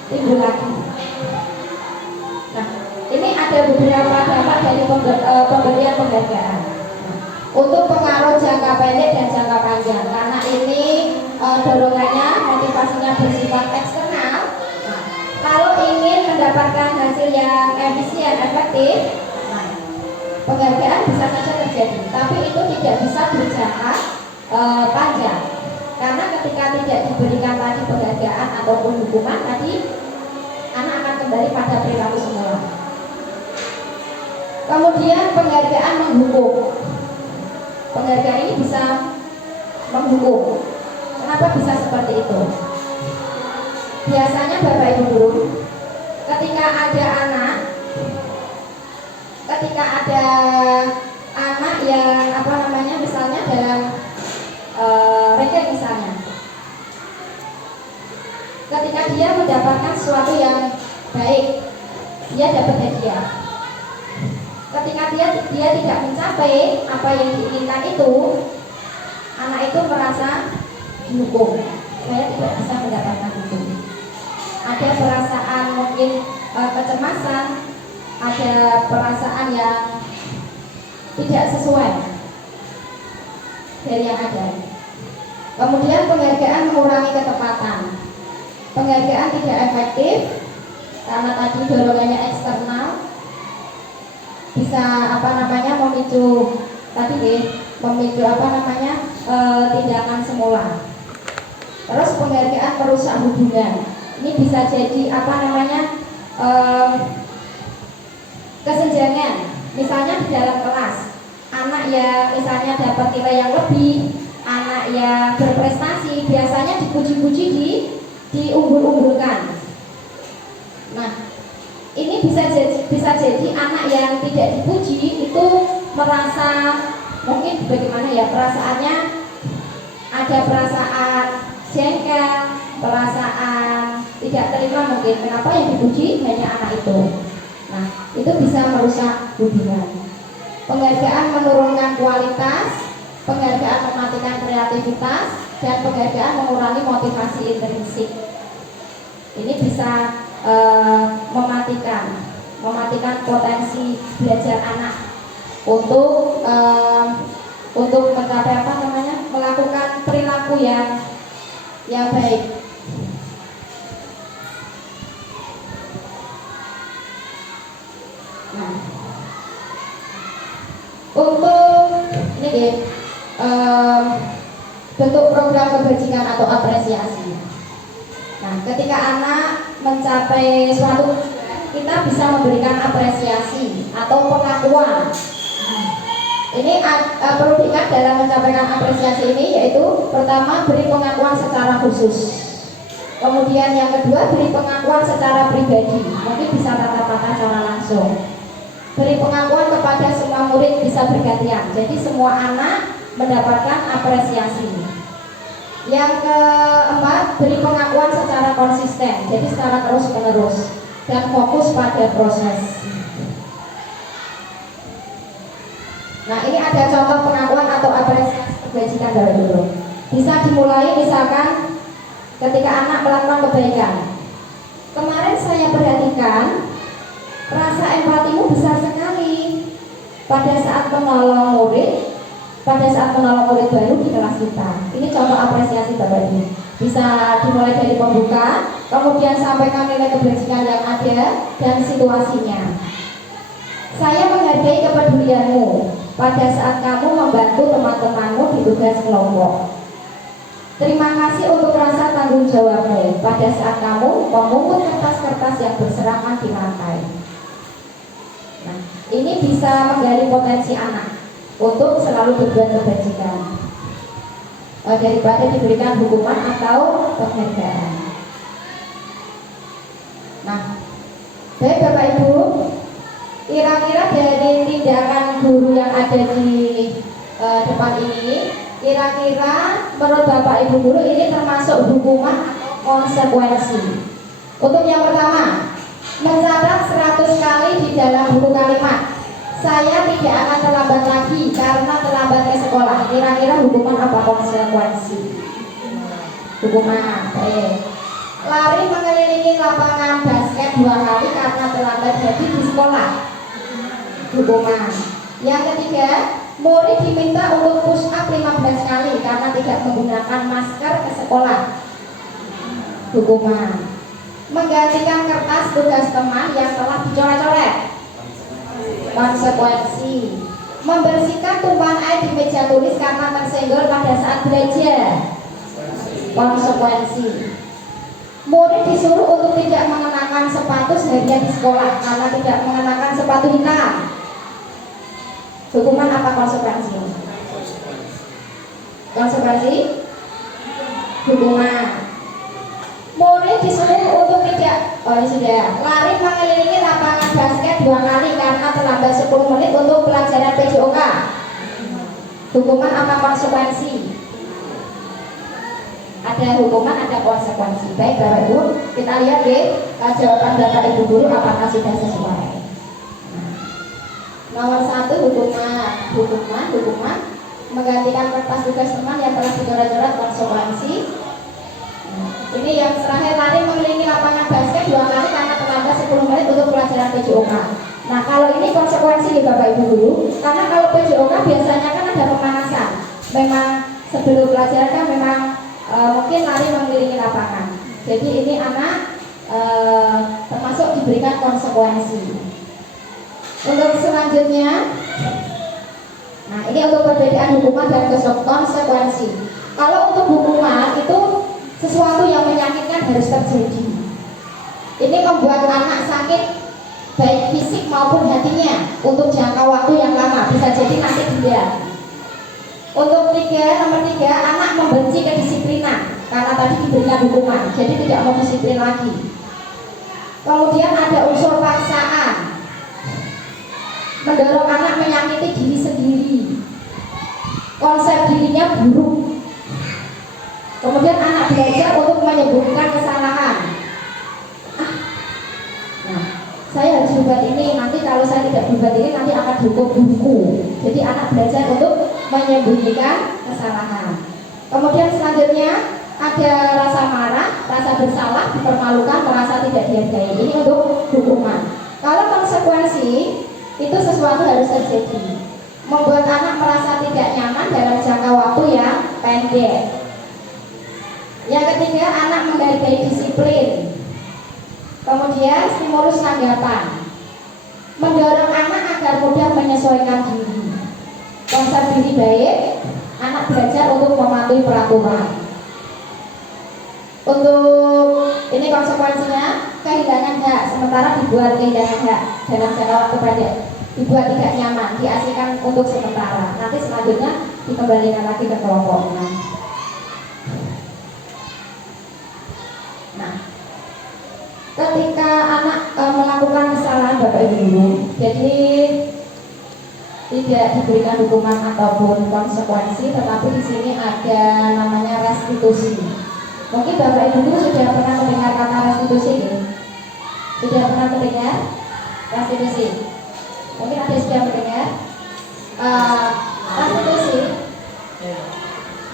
timbul lagi. Nah, ini ada beberapa dampak dari pemberian penghargaan. Untuk pengaruh jangka pendek dan jangka panjang, karena ini dorongannya, motivasinya bersifat eksternal. Nah, kalau ingin mendapatkan hasil yang efisien, efektif, penghargaan bisa saja terjadi, tapi itu tidak bisa berjangka panjang. Karena ketika tidak diberikan tadi penghargaan ataupun hukuman tadi, anak akan kembali pada perilaku semula. Kemudian penghargaan menghukum. Penghargaan ini bisa menghukum. Kenapa bisa seperti itu? Biasanya Bapak Ibu guru, ketika ada anak yang misalnya dalam ranking misalnya, ketika dia mendapatkan sesuatu yang baik, dia dapat hadiah. Ketika dia tidak mencapai apa yang diinginkan itu, anak itu merasa dihukum. Saya tidak bisa mendapatkan itu. Ada perasaan mungkin kecemasan, ada perasaan yang tidak sesuai dari yang ada. Kemudian penghargaan mengurangi ketepatan. Penghargaan tidak efektif karena tadi dorongannya eksternal, bisa memicu tindakan semula. Terus penghargaan merusak hubungan. Ini bisa jadi kesenjangan. Misalnya di dalam kelas, anak yang misalnya dapat nilai yang lebih, anak yang berprestasi biasanya dipuji-puji, diunggul-unggulkan. Nah, ini bisa jadi anak yang tidak dipuji itu merasa mungkin perasaannya ada perasaan jengkel, perasaan tidak terima mungkin kenapa yang dipuji hanya anak itu. Nah, itu bisa merusak hubungan. Penghargaan menurunkan kualitas, penghargaan mematikan kreativitas, dan penghargaan mengurangi motivasi intrinsik. Ini bisa mematikan potensi belajar anak untuk mencapai melakukan perilaku yang baik. Nah, untuk ini bentuk program kebajikan atau apresiasi. Nah, ketika anak mencapai suatu tujuan, kita bisa memberikan apresiasi atau pengakuan. Ini perlu diingat dalam mencapaikan apresiasi ini, yaitu pertama beri pengakuan secara khusus. Kemudian yang kedua beri pengakuan secara pribadi, mungkin bisa tatap-tatap secara langsung. Beri pengakuan kepada semua murid bisa bergantian, jadi semua anak mendapatkan apresiasi. Yang keempat, beri pengakuan secara konsisten, jadi secara terus-menerus dan fokus pada proses. Nah, ini ada contoh pengakuan atau apresiasi kebajikan dari dulu. Bisa dimulai misalkan ketika anak melakukan kebaikan. Kemarin saya perhatikan rasa empatimu besar sekali pada saat menolong murid baru di kelas kita. Ini contoh apresiasi Bapak Ibu. Bisa dimulai dari pembuka, kemudian sampaikan nilai kebajikan yang ada dan situasinya. Saya menghargai kepedulianmu pada saat kamu membantu teman-temanmu di tugas kelompok. Terima kasih untuk rasa tanggung jawabmu pada saat kamu memungut kertas-kertas yang berserakan di lantai. Nah, ini bisa menggali potensi anak untuk selalu berbuat kebajikan daripada diberikan hukuman atau penghargaan. Nah, baik Bapak Ibu, Kira-kira dari tindakan guru yang ada di depan ini, kira-kira menurut Bapak Ibu guru ini termasuk hukuman atau konsekuensi? Untuk yang pertama, mencatat 100 kali di dalam buku kalimat, saya tidak akan terlambat lagi karena terlambat ke sekolah. Kira-kira hukuman apa konsekuensi? Hukuman. Baik. Lari mengelilingi lapangan basket 2 kali karena terlambat jadi di sekolah. Hukuman. Yang ketiga, murid diminta untuk push up 15 kali karena tidak menggunakan masker ke sekolah. Hukuman. Menggantikan kertas tugas teman yang telah dicoret-coret. Konsekuensi. Membersihkan tumpahan air di meja tulis karena tersenggol pada saat belajar. Konsekuensi. Murid disuruh untuk tidak mengenakan sepatu seharian di sekolah karena tidak mengenakan sepatu hitam. Hukuman apa konsekuensi? Konsekuensi hukuman. Murid disuruh untuk tidak lari mengelilingi lapangan basket 2 kali karena terlambat 10 menit untuk pelajaran PJOK. Hukuman apa konsekuensi? Ada hukuman, ada konsekuensi. Baik Bapak Ibu, kita lihat deh jawaban Bapak Ibu guru apakah sudah sesuai. Nomor 1 hukuman menggantikan kertas tugas teman yang telah dicoret-coret, konsekuensi. Ini yang terakhir, lari mengelilingi lapangan basket 2 kali karena terlambat 10 menit untuk pelajaran PJOK. Nah kalau ini konsekuensi nih Bapak Ibu guru, karena kalau PJOK biasanya kan ada pemanasan. Memang sebelum pelajaran kan memang mungkin lari mengelilingi lapangan. Jadi ini anak termasuk diberikan konsekuensi. Untuk selanjutnya, nah ini untuk perbedaan hukuman dan konsekuensi. Kalau untuk hukuman itu sesuatu yang menyakitkan harus terjadi. Ini membuat anak sakit baik fisik maupun hatinya untuk jangka waktu yang lama, bisa jadi nanti denda. Untuk nomor 3, anak membenci kedisiplinan karena tadi diberikan hukuman, jadi tidak mau disiplin lagi. Kemudian ada unsur paksaan, mendorong anak menyakiti diri sendiri, konsep dirinya buruk. Kemudian anak belajar untuk menyembunyikan kesalahan. Nah, saya harus berbuat ini, nanti kalau saya tidak berbuat ini nanti akan dihukum buku. Jadi anak belajar untuk menyembunyikan kesalahan. Kemudian selanjutnya ada rasa marah, rasa bersalah, dipermalukan, merasa tidak dihargai. Ini untuk hukuman. Kalau konsekuensi itu sesuatu harus terjadi, membuat anak merasa tidak nyaman dalam jangka waktu yang pendek. Yang ketiga, anak menghargai disiplin. Kemudian stimulus tanggapan, mendorong anak agar mudah menyesuaikan diri. Konsep diri baik, anak belajar untuk mematuhi peraturan. Untuk ini konsekuensinya, kehilangan hak, sementara dibuat kehilangan hak dalam jangka waktu pendek, dibuat tidak nyaman, diasingkan untuk sementara. Nanti selanjutnya dikembalikan lagi ke kelompoknya. Nah, ketika anak melakukan kesalahan Bapak Ibu guru, jadi tidak diberikan hukuman ataupun konsekuensi, tetapi di sini ada namanya restitusi. Mungkin Bapak Ibu guru sudah pernah mendengar kata restitusi ya? Sudah pernah mendengar restitusi? Mungkin ada yang sudah mendengar restitusi.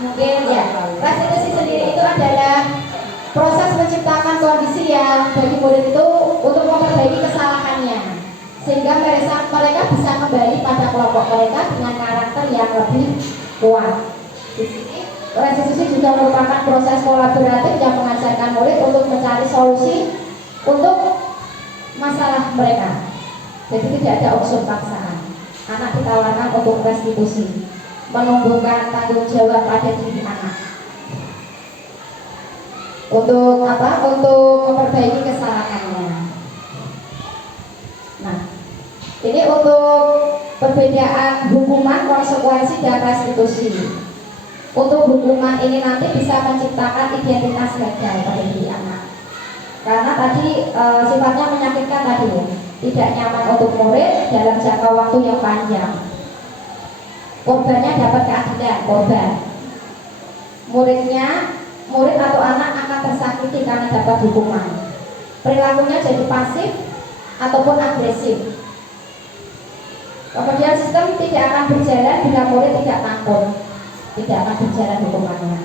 Mungkin ya. Restitusi sendiri itu adalah proses menciptakan kondisi yang bagi murid itu untuk memperbaiki kesalahannya, sehingga mereka bisa kembali pada kelompok mereka dengan karakter yang lebih kuat. Di sini restitusi juga merupakan proses kolaboratif yang mengajarkan murid untuk mencari solusi untuk masalah mereka. Jadi tidak ada unsur paksaan. Anak ditawarkan untuk restitusi, menumbuhkan tanggung jawab pada diri anak. Untuk apa? Untuk memperbaiki kesalahannya. Nah, ini untuk perbedaan hukuman, konsekuensi, dan restitusi. Untuk hukuman ini nanti bisa menciptakan identitas gagal pada diri anak. Karena tadi sifatnya menyakitkan tadi ya. tidak nyaman untuk murid dalam jangka waktu yang panjang. Korbannya dapat keadilan, korban. Murid atau anak akan tersakiti karena dapat hukuman. Perilakunya jadi pasif ataupun agresif. Kemudian sistem tidak akan berjalan bila murid tidak takut, tidak akan berjalan hukumannya.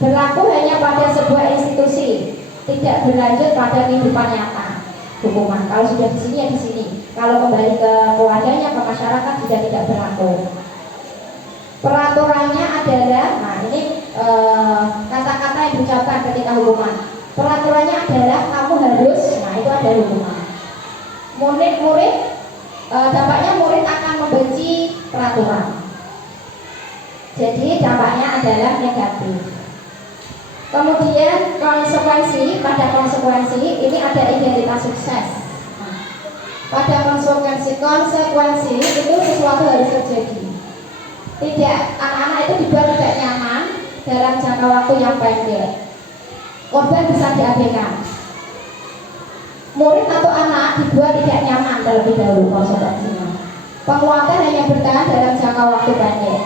Berlaku hanya pada sebuah institusi, tidak berlanjut pada kehidupan nyata. Hukuman kalau sudah di sini ya di sini, kalau kembali ke keluarganya, ke masyarakat sudah tidak berlaku. Peraturannya adalah, nah ini kata-kata yang diucapkan ketika hukuman. Peraturannya adalah kamu harus, nah itu ada hukuman. Dampaknya murid akan membenci peraturan. Jadi dampaknya adalah negatif. Kemudian pada konsekuensi ini ada identitas sukses. Nah, pada konsekuensi itu sesuatu harus terjadi. Anak-anak itu dibuat tidak nyaman dalam jangka waktu yang pendek. Korban bisa diabaikan. Murid atau anak dibuat tidak nyaman terlebih dahulu konsekuensinya. Penguatan hanya bertahan dalam jangka waktu pendek.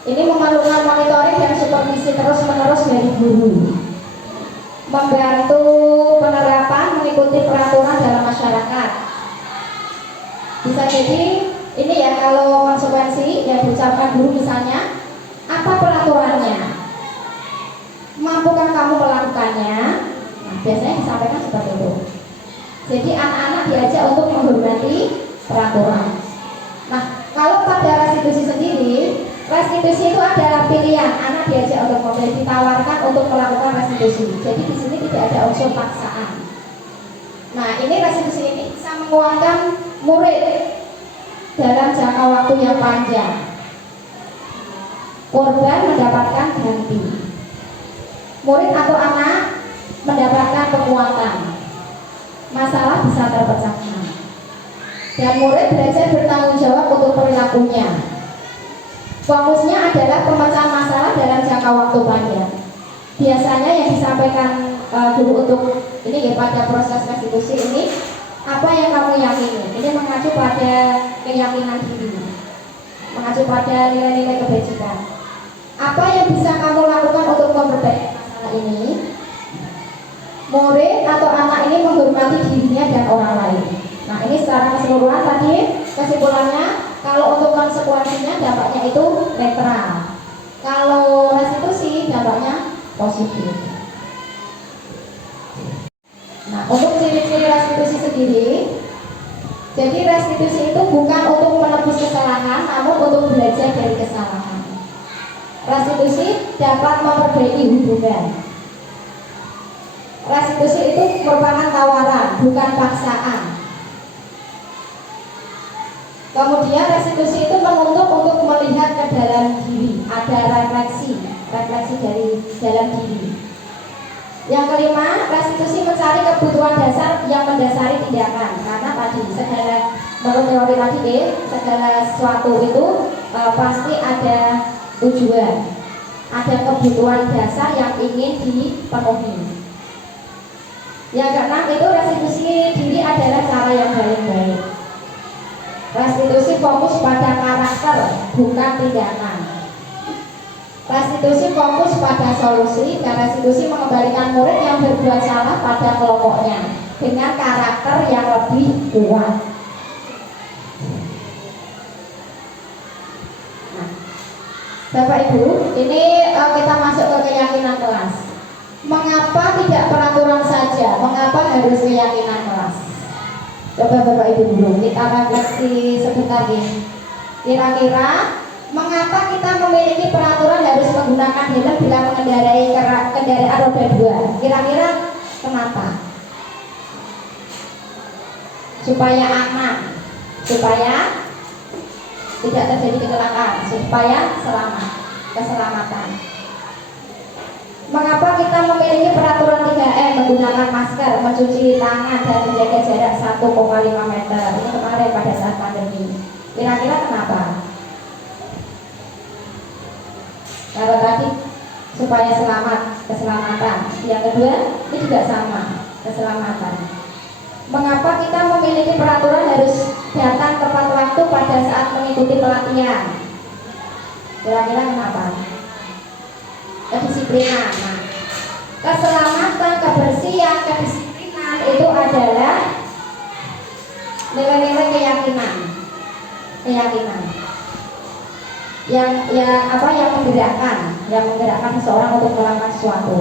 Ini memerlukan monitoring dan supervisi terus-menerus dari guru. Membantu penerapan mengikuti peraturan dalam masyarakat. Bisa jadi ini ya, kalau konsekuensi yang diucapkan guru misalnya, apa peraturannya? Mampukah kamu melakukannya? Nah, biasanya disampaikan seperti itu. Jadi anak-anak diajak untuk menghormati peraturan. Nah, kalau pada restitusi sendiri, restitusi itu adalah pilihan. Anak diajak untuk memilih, ditawarkan untuk melakukan restitusi. Jadi di sini tidak ada unsur paksaan. Nah, ini restitusi ini bisa menguatkan murid dalam jangka waktu yang panjang. Korban mendapatkan ganti. Murid atau anak mendapatkan kekuatan. Masalah bisa terpecahkan. Dan murid belajar bertanggung jawab untuk perilakunya. Fokusnya adalah pemecahan masalah dalam jangka waktu panjang. Biasanya yang disampaikan guru untuk ini ya, pada proses restitusi ini, apa yang kamu yakini? Ini mengacu pada keyakinan diri, mengacu pada nilai-nilai kebajikan. Apa yang bisa kamu lakukan untuk memperbaiki masalah ini? Murid atau anak ini menghormati dirinya dan orang lain. Nah, ini secara keseluruhan tadi kesimpulannya, kalau untuk konsekuensinya dampaknya itu netral. Kalau restitusi dampaknya positif. Nah, untuk ciri-ciri restitusi sendiri, jadi restitusi itu bukan untuk menebus kesalahan, namun untuk belajar dari kesalahan. Restitusi dapat memperbaiki hubungan. Restitusi itu merupakan tawaran, bukan paksaan. Kemudian restitusi itu menuntut untuk melihat ke dalam diri, ada refleksi dari dalam diri. Yang kelima, restitusi mencari kebutuhan dasar yang mendasari tindakan. Karena tadi menurut teori tadi segala sesuatu itu pasti ada tujuan, ada kebutuhan dasar yang ingin dipenuhi. Yang keenam itu restitusi diri adalah cara yang paling baik. Restitusi fokus pada karakter, bukan tindakan. Restitusi fokus pada solusi, dan restitusi mengembalikan murid yang berbuat salah pada kelompoknya dengan karakter yang lebih kuat. Nah, Bapak Ibu, ini kita masuk ke keyakinan kelas. Mengapa tidak peraturan saja? Mengapa harus keyakinan kelas? Coba Bapak Ibu dulu kita refleksi sebentar nih. Kira-kira mengapa kita memiliki peraturan harus menggunakan helm bila mengendarai kendaraan roda 2? Kira-kira kenapa? Supaya aman, supaya tidak terjadi kecelakaan, supaya keselamatan. Mengapa kita memiliki peraturan 3M, menggunakan masker, mencuci tangan, dan menjaga jarak 1,5 meter? Ini kemarin pada saat pandemi. Kira-kira kenapa? Kalau tadi supaya keselamatan. Yang kedua, ini juga sama, keselamatan. Mengapa kita memiliki peraturan harus datang tepat waktu pada saat mengikuti pelatihan? Kira-kira kenapa? Kedisiplinan. Nah, keselamatan, kebersihan, kedisiplinan itu adalah nilai-nilai keyakinan yang menggerakkan seseorang untuk melakukan sesuatu.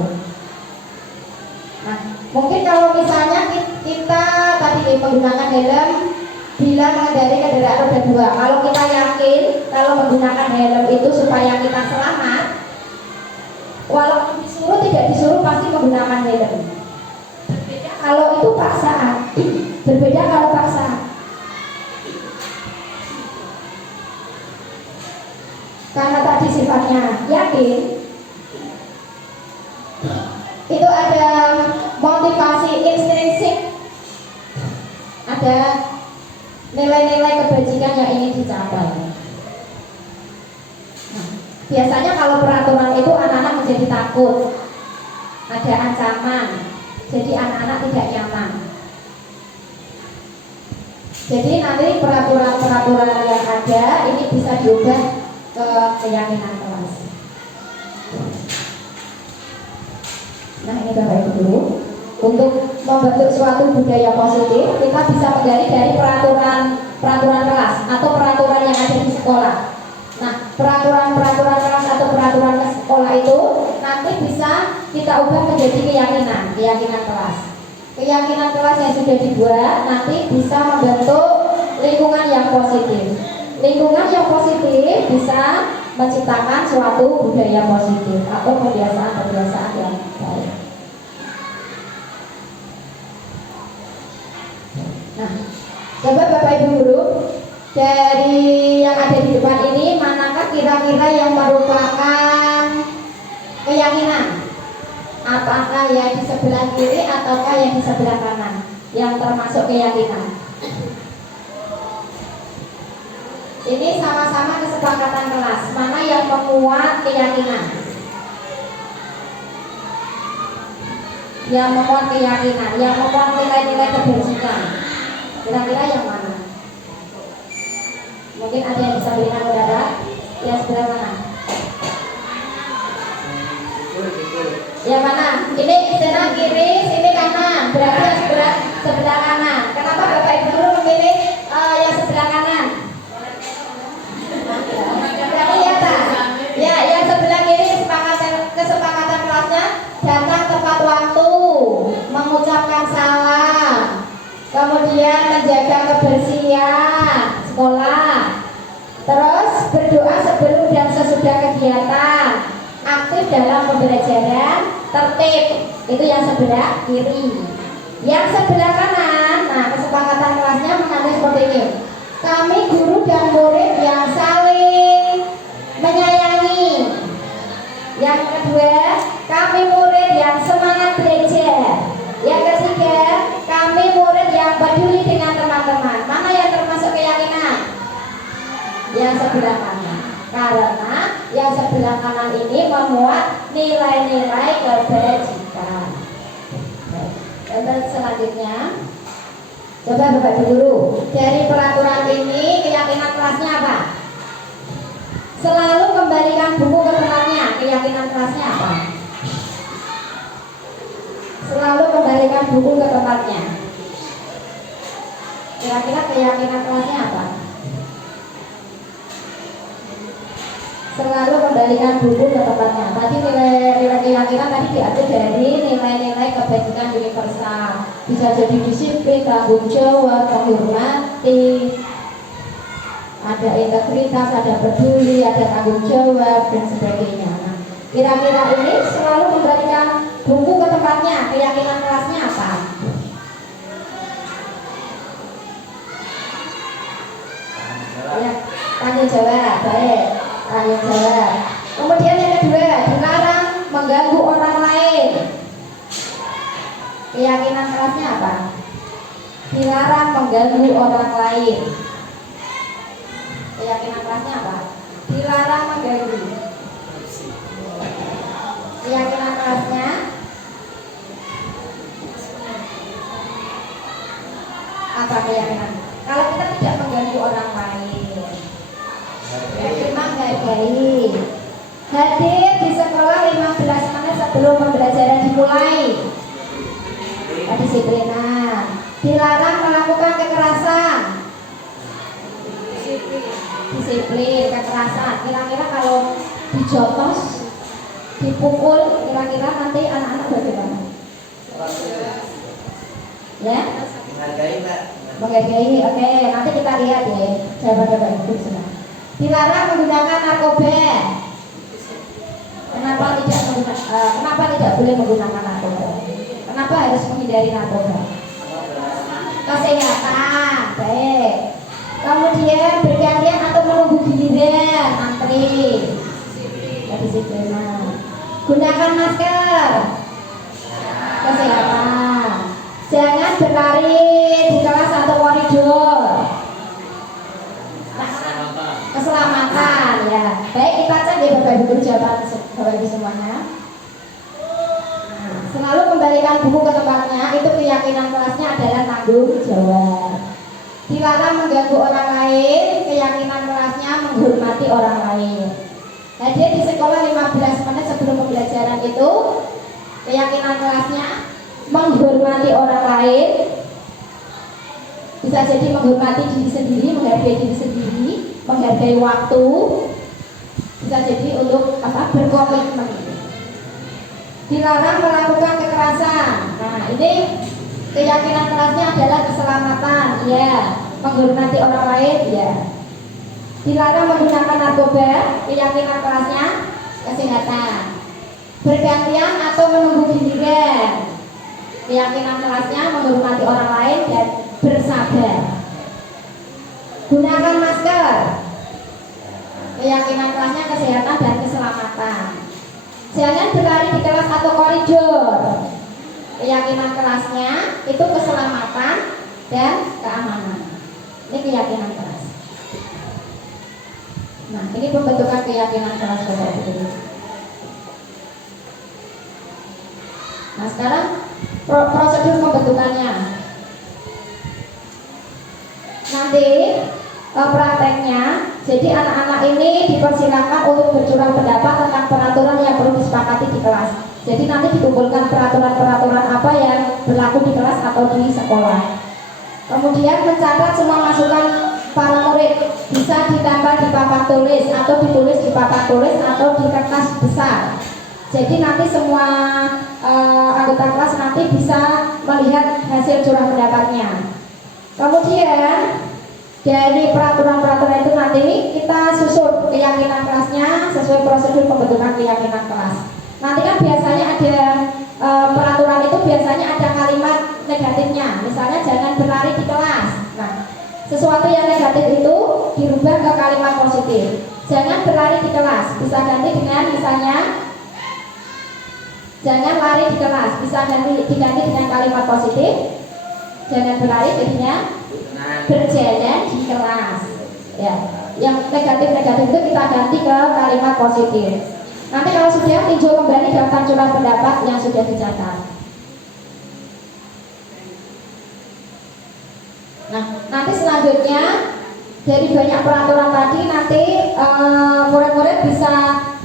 Nah, mungkin kalau misalnya kita tadi menggunakan helm bila mengendari kendaraan roda 2, kalau kita yakin kalau menggunakan helm itu supaya kita selamat, walaupun disuruh tidak disuruh pasti menggunakan helm. Berbeda kalau itu paksaan. Berbeda kalau paksaan. Karena tadi sifatnya yakin, itu ada motivasi intrinsik, ada nilai-nilai kebajikan yang ingin dicapai. Nah, biasanya kalau peraturan itu anak-anak menjadi takut, ada ancaman, jadi anak-anak tidak nyaman. Jadi nanti peraturan-peraturan yang ada ini bisa diubah ke keyakinan kelas. Nah, ini Bapak Ibu dulu. Untuk membentuk suatu budaya positif, kita bisa menggali dari peraturan kelas atau peraturan yang ada di sekolah. Nah, peraturan kelas atau peraturan sekolah itu nanti bisa kita ubah menjadi keyakinan kelas. Keyakinan kelas yang sudah dibuat nanti bisa membentuk lingkungan yang positif. Lingkungan yang positif bisa menciptakan suatu budaya positif atau kebiasaan-kebiasaan yang baik. Nah, coba Bapak Ibu guru, dari yang ada di depan ini, manakah kira-kira yang merupakan keyakinan? Apakah yang di sebelah kiri ataukah yang di sebelah kanan yang termasuk keyakinan? Ini sama-sama kesepakatan kelas. Mana yang memuat keyakinan? Yang memuat keyakinan, yang memuat nilai-nilai kebajikan. Kira-kira yang mana? Mungkin ada yang bisa berikan saudara? Yang sebelah mana? Yang mana? Ini sebelah kiri, sini kanan. Berarti yang sebelah kanan. Kenapa Bapak Ibu guru memilih yang sebelah kanan? Kelihatan? Ya, yang sebelah kiri kesepakatan kelasnya datang tepat waktu, mengucapkan salam, kemudian menjaga kebersihan sekolah, terus berdoa sebelum dan sesudah kegiatan, aktif dalam pembelajaran, tertib. Itu yang sebelah kiri. Yang sebelah kanan, nah kesepakatan kelasnya mengandung seperti ini. Kami guru dan murid yang saling menyayangi. Yang kedua, kami murid yang semangat belajar. Yang ketiga, kami murid yang peduli dengan teman-teman. Mana yang termasuk keyakinan? Yang sebelah kanan. Karena yang sebelah kanan ini memuat nilai-nilai kebajikan. Dan selanjutnya, coba Bapak Ibu dulu. Dari peraturan ini keyakinan kelasnya apa? Selalu kembalikan buku ke tempatnya. Keyakinan kelasnya apa? Selalu kembalikan buku ke tempatnya. Kira-kira keyakinan kelasnya apa? Selalu kembalikan buku ke tempatnya. Tadi nilai keyakinan tadi diatur dari nilai-nilai kebajikan universal. Bisa jadi disiplin, tanggung jawab, menghormati, ada integritas, ada peduli, ada tanggung jawab dan sebagainya. Nah, kira-kira ini selalu kembalikan buku ke tempatnya. Keyakinan kelasnya apa? Ya, tanggung jawab, baik. Tanggung jawab. Kemudian yang kedua, dilarang mengganggu orang lain. Keyakinan kelasnya apa? Dilarang mengganggu orang lain. Keyakinan kelasnya apa? Dilarang mengganggu. Keyakinan kelasnya Apa keyakinan? Kalau kita tidak mengganggu orang lain, menghargai. Hadir di sekolah 15 menit sebelum pembelajaran dimulai. Kedisiplinan. Dilarang melakukan kekerasan. Disiplin, kekerasan. Kira-kira kalau dijotos, dipukul, kira-kira nanti anak-anak bagaimana? Ya? Menghargai. Oke, nanti kita lihat ya jawaban-jawaban itu semua. Dilarang menggunakan narkoba. Kenapa tidak boleh menggunakan narkoba? Kenapa harus menghindari narkoba? Kesehatan, baik. Kemudian bergantian atau menunggu giliran antri. Kedisiplinan. Gunakan masker. Kesehatan. Jangan berlari di kelas atau koridor. Keselamatan ya. Baik, kita cek ya Bapak Ibu jawaban Bapak Ibu semuanya. Selalu kembalikan buku ke tempatnya, itu keyakinan kelasnya adalah tanggung jawab. Dilarang mengganggu orang lain, keyakinan kelasnya menghormati orang lain. Hadir di sekolah 15 menit sebelum pembelajaran itu, keyakinan kelasnya menghormati orang lain. Bisa jadi menghormati diri sendiri, menghargai diri sendiri, menghargai waktu. Bisa jadi untuk berkomitmen. Dilarang melakukan kekerasan. Nah, ini keyakinan kelasnya adalah keselamatan, ya. Menghormati orang lain, ya. Dilarang menggunakan narkoba, keyakinan kelasnya kesehatan. Bergantian atau menunggu giliran, keyakinan kelasnya menghormati orang lain dan bersabar. Gunakan masker, keyakinan kelasnya kesehatan dan keselamatan. Jangan berlari di kelas atau koridor, keyakinan kelasnya itu keselamatan dan keamanan. Ini keyakinan kelas. Nah, ini pembentukan keyakinan kelas Bapak Ibu. Nah, sekarang prosedur pembentukannya. Nanti prakteknya, jadi anak-anak ini dipersilakan untuk bercurah pendapat tentang peraturan yang perlu disepakati di kelas. Jadi nanti dikumpulkan peraturan-peraturan apa yang berlaku di kelas atau di sekolah. Kemudian mencatat semua masukan para murid, bisa ditambah di papan tulis atau ditulis di papan tulis atau di kertas besar. Jadi nanti semua anggota kelas nanti bisa melihat hasil curah pendapatnya. Kemudian dari peraturan-peraturan itu nanti kita susun keyakinan kelasnya sesuai prosedur pembentukan keyakinan kelas. Nanti kan biasanya ada peraturan itu biasanya ada kalimat negatifnya, misalnya jangan berlari di kelas. Nah, sesuatu yang negatif itu dirubah ke kalimat positif. Jangan berlari di kelas, bisa ganti dengan misalnya jangan lari di kelas, bisa diganti dengan kalimat positif. Jangan berlari jadinya berjalan di kelas. Ya, yang negatif-negatif itu kita ganti ke kalimat positif. Nanti kalau sudah tinjau kembali daftar curah pendapat yang sudah dicatat. Nah, nanti selanjutnya dari banyak peraturan tadi nanti murid-murid bisa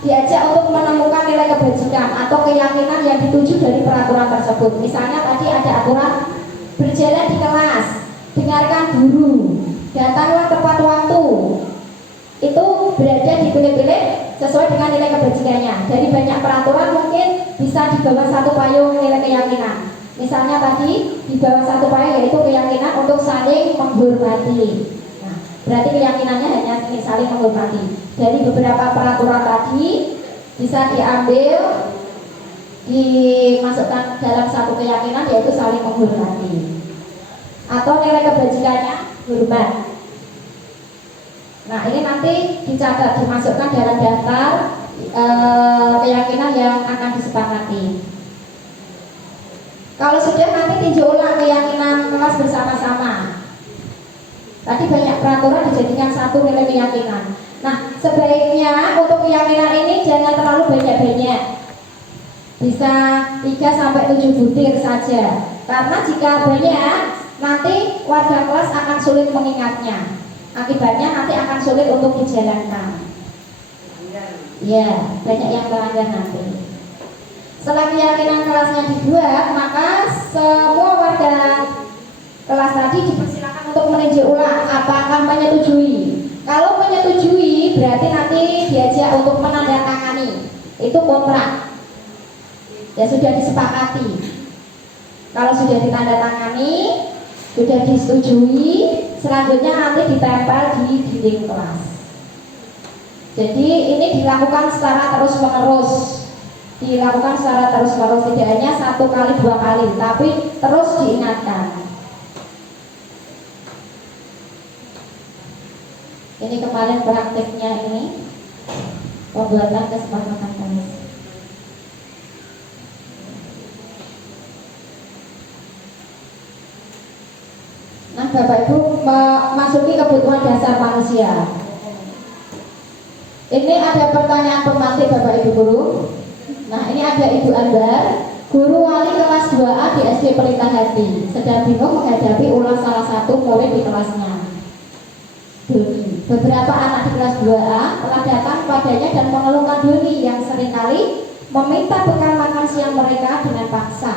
diajak untuk menemukan nilai kebajikan atau keyakinan yang dituju dari peraturan tersebut. Misalnya tadi ada aturan berjalan di kelas, dengarkan guru, datanglah tepat waktu. Itu berada di pilih-pilih sesuai dengan nilai kebajikannya. Dari banyak peraturan mungkin bisa di bawah satu payung nilai keyakinan. Misalnya tadi di bawah satu payung yaitu keyakinan untuk saling menghormati. Nah, berarti keyakinannya hanya saling menghormati. Dari beberapa peraturan tadi bisa diambil, dimasukkan dalam satu keyakinan yaitu saling menghormati. Atau nilai kebajikannya hormat. Nah, ini nanti dicatat, dimasukkan dalam daftar keyakinan yang akan disepakati. Kalau sudah nanti tinjau ulang keyakinan kelas bersama-sama. Tadi banyak peraturan dijadikan satu nilai keyakinan. Nah, sebaiknya untuk keyakinan ini jangan terlalu banyak-banyak. Bisa 3-7 butir saja. Karena jika banyak nanti warga kelas akan sulit mengingatnya. Akibatnya nanti akan sulit untuk dijalankan. Ya, banyak yang melanggar nanti. Setelah keyakinan kelasnya dibuat, maka semua warga kelas tadi dipersilakan untuk meninjau ulang apakah menyetujui. Kalau menyetujui berarti nanti diajak untuk menandatangani. Itu kontrak. Ya sudah disepakati. Kalau sudah ditandatangani, sudah disetujui, selanjutnya nanti ditempel di dinding kelas. Jadi ini dilakukan secara terus-menerus. Dilakukan secara terus-menerus, tidak hanya 1 kali 2 kali, tapi terus diingatkan. Ini kemarin praktiknya ini pembuatan kesepakatan kelas. Nah, Bapak Ibu memasuki kebutuhan dasar manusia. Ini ada pertanyaan pemantik Bapak Ibu guru. Nah, ini ada Ibu Ambar, guru wali kelas 2A di SD Pelita Hati, sedang bingung menghadapi ulang salah satu murid di kelasnya. Doni. Beberapa anak di kelas 2A telah datang kepadanya dan mengeluhkan Doni yang seringkali meminta bekal makan siang mereka dengan paksa.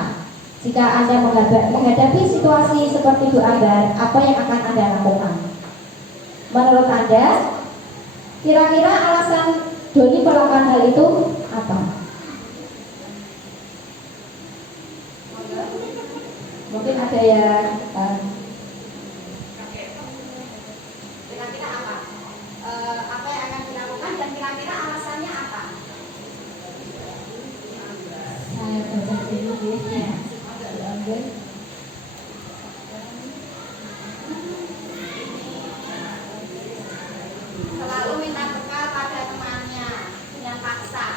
Jika Anda menghadapi situasi seperti Bu Ambar, apa yang akan Anda lakukan? Menurut Anda, kira-kira alasan Doni melakukan hal itu apa? Mungkin ada yang kira-kira apa? Apa yang akan dilakukan dan kira-kira alasannya apa? Saya baca dulu ya. Selalu minta bekal pada temannya dengan paksa.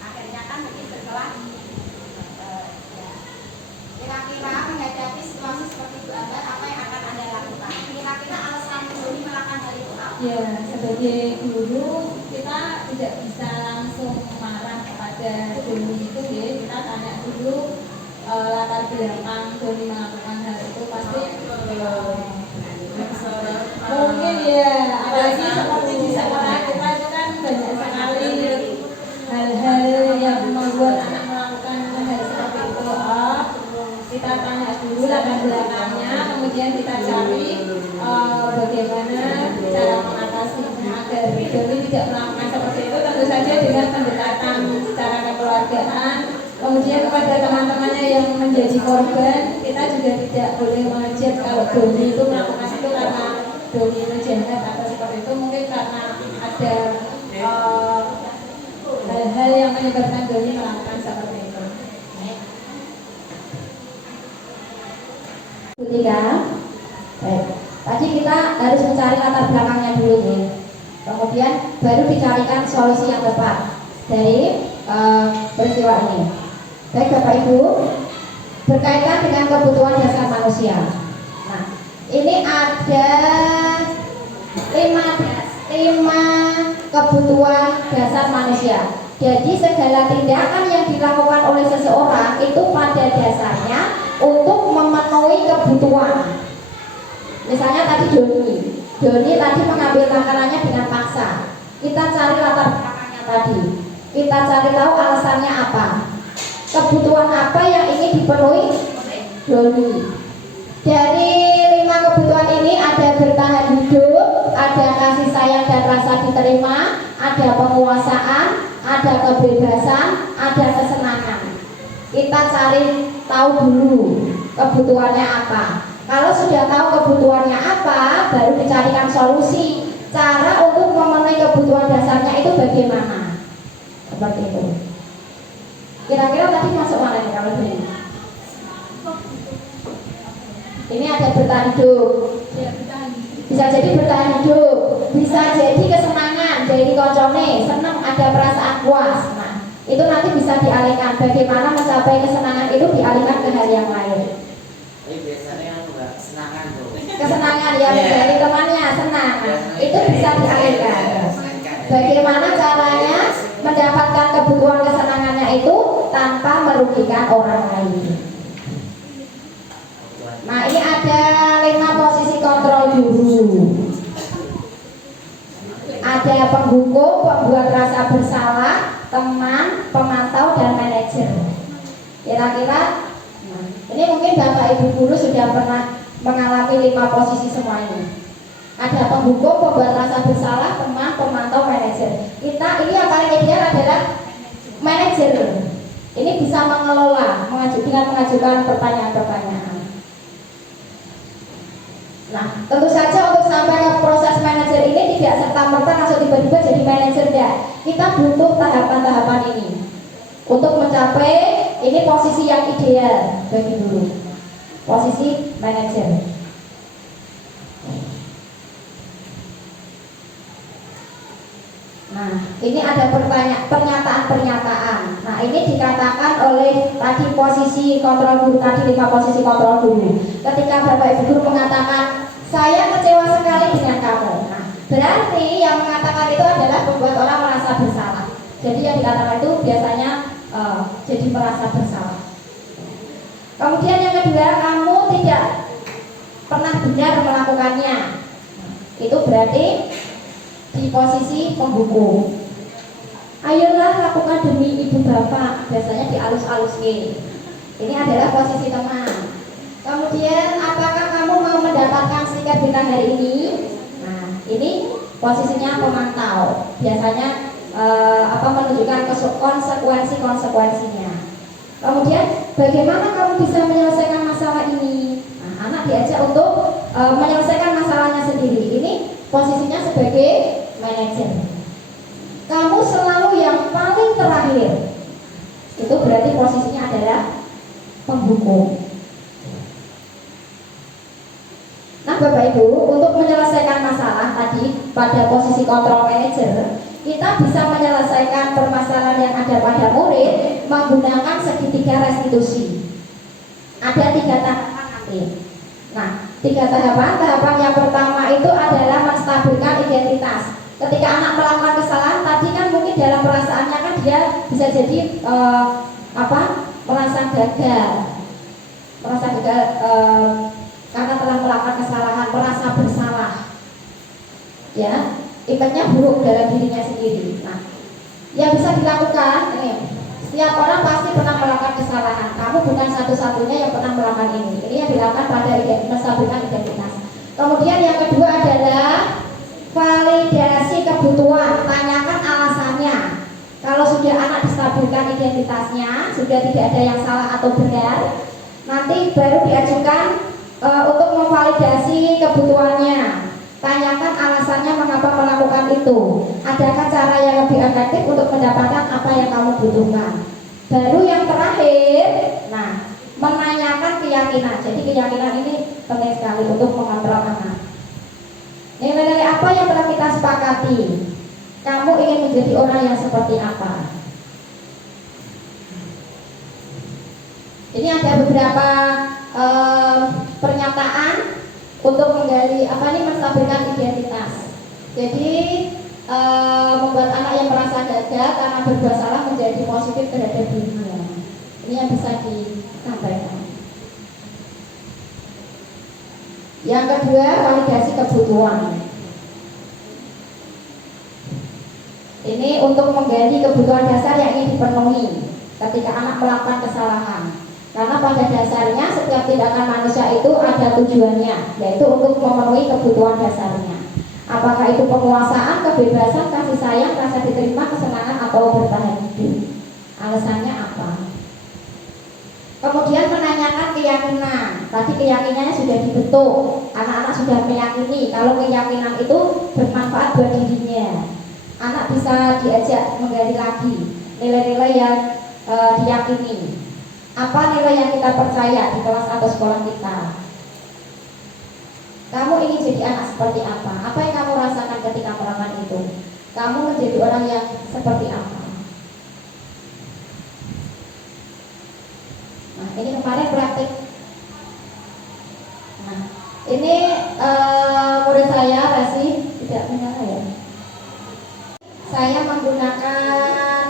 Akhirnya kan mungkin berkelahi. Kira-kira menghadapi situasi seperti itu apa yang akan Anda lakukan? Kira-kira alasan Doni melakukan hal itu apa? Ya, sebagai guru kita tidak bisa langsung marah kepada Doni itu ya. Kita tanya dulu latar belakang Doni melakukan hal itu. Pasti mungkin ya, apalagi seperti di sekolah kita itu kan banyak sekali hal-hal yang membuat anak melakukan hal seperti itu. Kita tanya dulu latar belakangnya, kemudian kita cari bagaimana cara mengatasinya agar Doni tidak melakukan seperti itu. Tentu saja dengan pendekatan secara kekeluargaan. Kemudian kepada teman-temannya yang menjadi korban, kita juga tidak boleh mengejek kalau Doni itu melakukan itu karena Doni itu jahat atau seperti itu. Mungkin karena ada hal-hal yang menyebabkan Doni melakukan seperti itu. Ketika baik. Tadi kita harus mencari latar belakangnya dulu ya. Kemudian baru dicarikan solusi yang tepat dari peristiwa ini. Baik Bapak Ibu, berkaitan dengan kebutuhan dasar manusia. Nah, ini ada 5 kebutuhan dasar manusia. Jadi segala tindakan yang dilakukan oleh seseorang itu pada dasarnya untuk memenuhi kebutuhan. Misalnya tadi Doni tadi mengambil makanannya dengan paksa. Kita cari latar belakangnya tadi. Kita cari tahu alasannya apa. Kebutuhan apa yang ingin dipenuhi Doni. Dari 5 kebutuhan ini ada bertahan hidup, ada kasih sayang dan rasa diterima, ada penguasaan, ada kebebasan, ada kesenangan. Kita cari tahu dulu kebutuhannya apa. Kalau sudah tahu kebutuhannya apa, baru dicarikan solusi. Cara untuk memenuhi kebutuhan dasarnya itu bagaimana? Seperti itu. Kira-kira tadi masuk mana nih kalau ini? Ini ada bertahan hidup. Bisa jadi bertahan hidup, bisa jadi kesenangan dari koncone, senang, ada perasaan puas. Nah, itu nanti bisa dialihkan. Bagaimana mencapai kesenangan itu dialihkan ke hal yang lain. Ini biasanya enggak kesenangan tuh. Kesenangan ya dari temannya senang. Nah, itu bisa dialihkan. Bagaimana caranya mendapatkan kebutuhan kesenangannya itu tanpa merugikan orang lain. Nah, ini ada ada 5 posisi kontrol guru. Ada penghukum, pembuat rasa bersalah, teman, pemantau, dan manajer. Kira-kira, nah, ini mungkin Bapak Ibu guru sudah pernah mengalami 5 posisi semua ini. Ada penghukum, pembuat rasa bersalah, teman, pemantau, manajer. Ini yang paling ideal adalah manajer. Ini bisa mengelola dengan mengajukan pertanyaan-pertanyaan. Nah, tentu saja untuk sampai ke proses manajer ini tidak serta-merta langsung tiba-tiba jadi manajer ya. Kita butuh tahapan-tahapan ini untuk mencapai ini posisi yang ideal bagi guru. Posisi manajer. Nah, ini ada pernyataan-pernyataan. Nah, ini dikatakan oleh tadi posisi kontrol guru, tadi 5 posisi kontrol guru. Ketika Bapak Ibu guru mengatakan, saya kecewa sekali dengan kamu. Nah, berarti yang mengatakan itu adalah membuat orang merasa bersalah. Jadi yang dikatakan itu biasanya jadi merasa bersalah. Kemudian yang kedua, kamu tidak pernah benar melakukannya. Itu berarti di posisi penghukum. Ayolah lakukan demi ibu bapak, biasanya dialus-alusin. Ini adalah posisi teman. Kemudian apakah kamu mau mendapatkan stiker bintang hari ini? Nah, ini posisinya pemantau. Biasanya menunjukkan konsekuensinya. Kemudian bagaimana kamu bisa menyelesaikan masalah ini? Nah, anak diajak untuk menyelesaikan masalahnya sendiri. Ini posisinya sebagai manajer. Kamu selalu yang paling terakhir. Itu berarti posisinya adalah penghukum. Nah, Bapak Ibu, untuk menyelesaikan masalah tadi pada posisi kontrol manajer, kita bisa menyelesaikan permasalahan yang ada pada murid menggunakan segitiga restitusi. Ada 3 tahapan nanti. Nah, 3 tahapan. Tahapan yang pertama itu adalah menstabilkan identitas. Ketika anak melakukan kesalahan, tadi kan mungkin dalam perasaannya kan dia bisa jadi merasa gagal karena telah melakukan kesalahan, merasa bersalah. Ya, impactnya buruk dalam dirinya sendiri. Nah, yang bisa dilakukan ini, setiap orang pasti pernah melakukan kesalahan. Kamu bukan satu-satunya yang pernah melakukan ini. Ini yang dilakukan pada menstabilkan identitas. Kemudian yang kedua adalah validasi kebutuhan. Tanyakan alasannya. Kalau sudah anak distabilkan identitasnya, sudah tidak ada yang salah atau benar, nanti baru diajukan untuk memvalidasi kebutuhannya. Tanyakan alasannya mengapa melakukan itu. Adakah cara yang lebih efektif untuk mendapatkan apa yang kamu butuhkan. Baru yang terakhir, nah, menanyakan keyakinan. Jadi keyakinan ini penting sekali untuk mengontrol anak. Nilai-nilai apa yang telah kita sepakati? Kamu ingin menjadi orang yang seperti apa? Ini ada beberapa pernyataan untuk menggali menstabilkan identitas. Jadi membuat anak yang merasa gagal karena berbuat salah menjadi positif terhadap dirinya. Ini yang bisa disampaikan. Yang kedua, validasi kebutuhan. Ini untuk menggali kebutuhan dasar yang ingin dipenuhi ketika anak melakukan kesalahan. Karena pada dasarnya setiap tindakan manusia itu ada tujuannya, yaitu untuk memenuhi kebutuhan dasarnya. Apakah itu penguasaan, kebebasan, kasih sayang, rasa diterima, kesenangan, atau bertahan hidup. Alasannya apa? Kemudian menanyakan keyakinan. Tadi keyakinannya sudah dibentuk. Anak-anak sudah meyakini kalau keyakinan itu bermanfaat buat dirinya. Anak bisa diajak menggali lagi nilai-nilai yang diyakini. Apa nilai yang kita percaya di kelas atau sekolah kita? Kamu ingin jadi anak seperti apa? Apa yang kamu rasakan ketika melakukan itu? Kamu menjadi orang yang seperti apa? Nah, ini kemarin praktik. Nah, ini murid saya Rasi tidak menyala ya. Saya menggunakan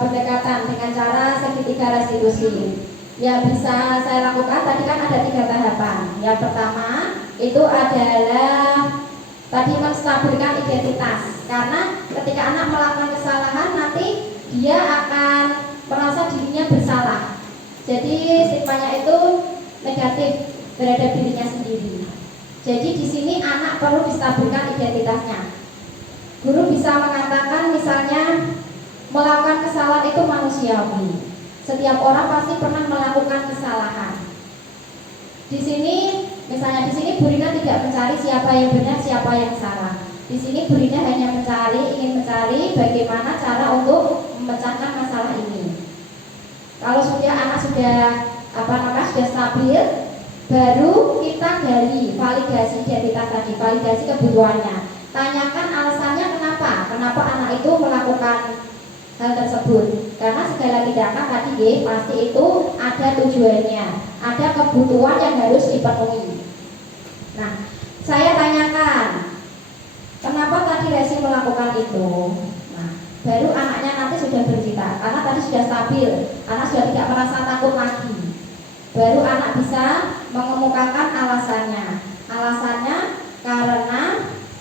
pendekatan dengan cara segitiga restitusi. ya bisa saya lakukan. Tadi kan ada 3 tahapan. Yang pertama itu adalah tadi menstabilkan identitas, karena ketika anak melakukan kesalahan nanti dia akan merasa dirinya bersalah. Jadi stigmanya itu negatif terhadap dirinya sendiri. Jadi di sini anak perlu distabilkan identitasnya. Guru bisa mengatakan misalnya melakukan kesalahan itu manusiawi. Setiap orang pasti pernah melakukan kesalahan. Di sini misalnya di sini Bu Rina tidak mencari siapa yang benar, siapa yang salah. Di sini Bu Rina hanya ingin mencari bagaimana cara untuk memecahkan masalah ini. Kalau anak sudah sudah stabil, baru kita gali validasi identitas tadi, validasi kebutuhannya. Tanyakan alasannya kenapa anak itu melakukan hal tersebut. Karena segala tindakan tadi pasti itu ada tujuannya, ada kebutuhan yang harus dipenuhi. Nah, saya tanyakan, kenapa tadi Resi melakukan itu? Nah, baru anaknya nanti sudah bercerita, karena tadi sudah stabil, anak sudah tidak merasa takut lagi. Baru anak bisa mengemukakan alasannya. Alasannya karena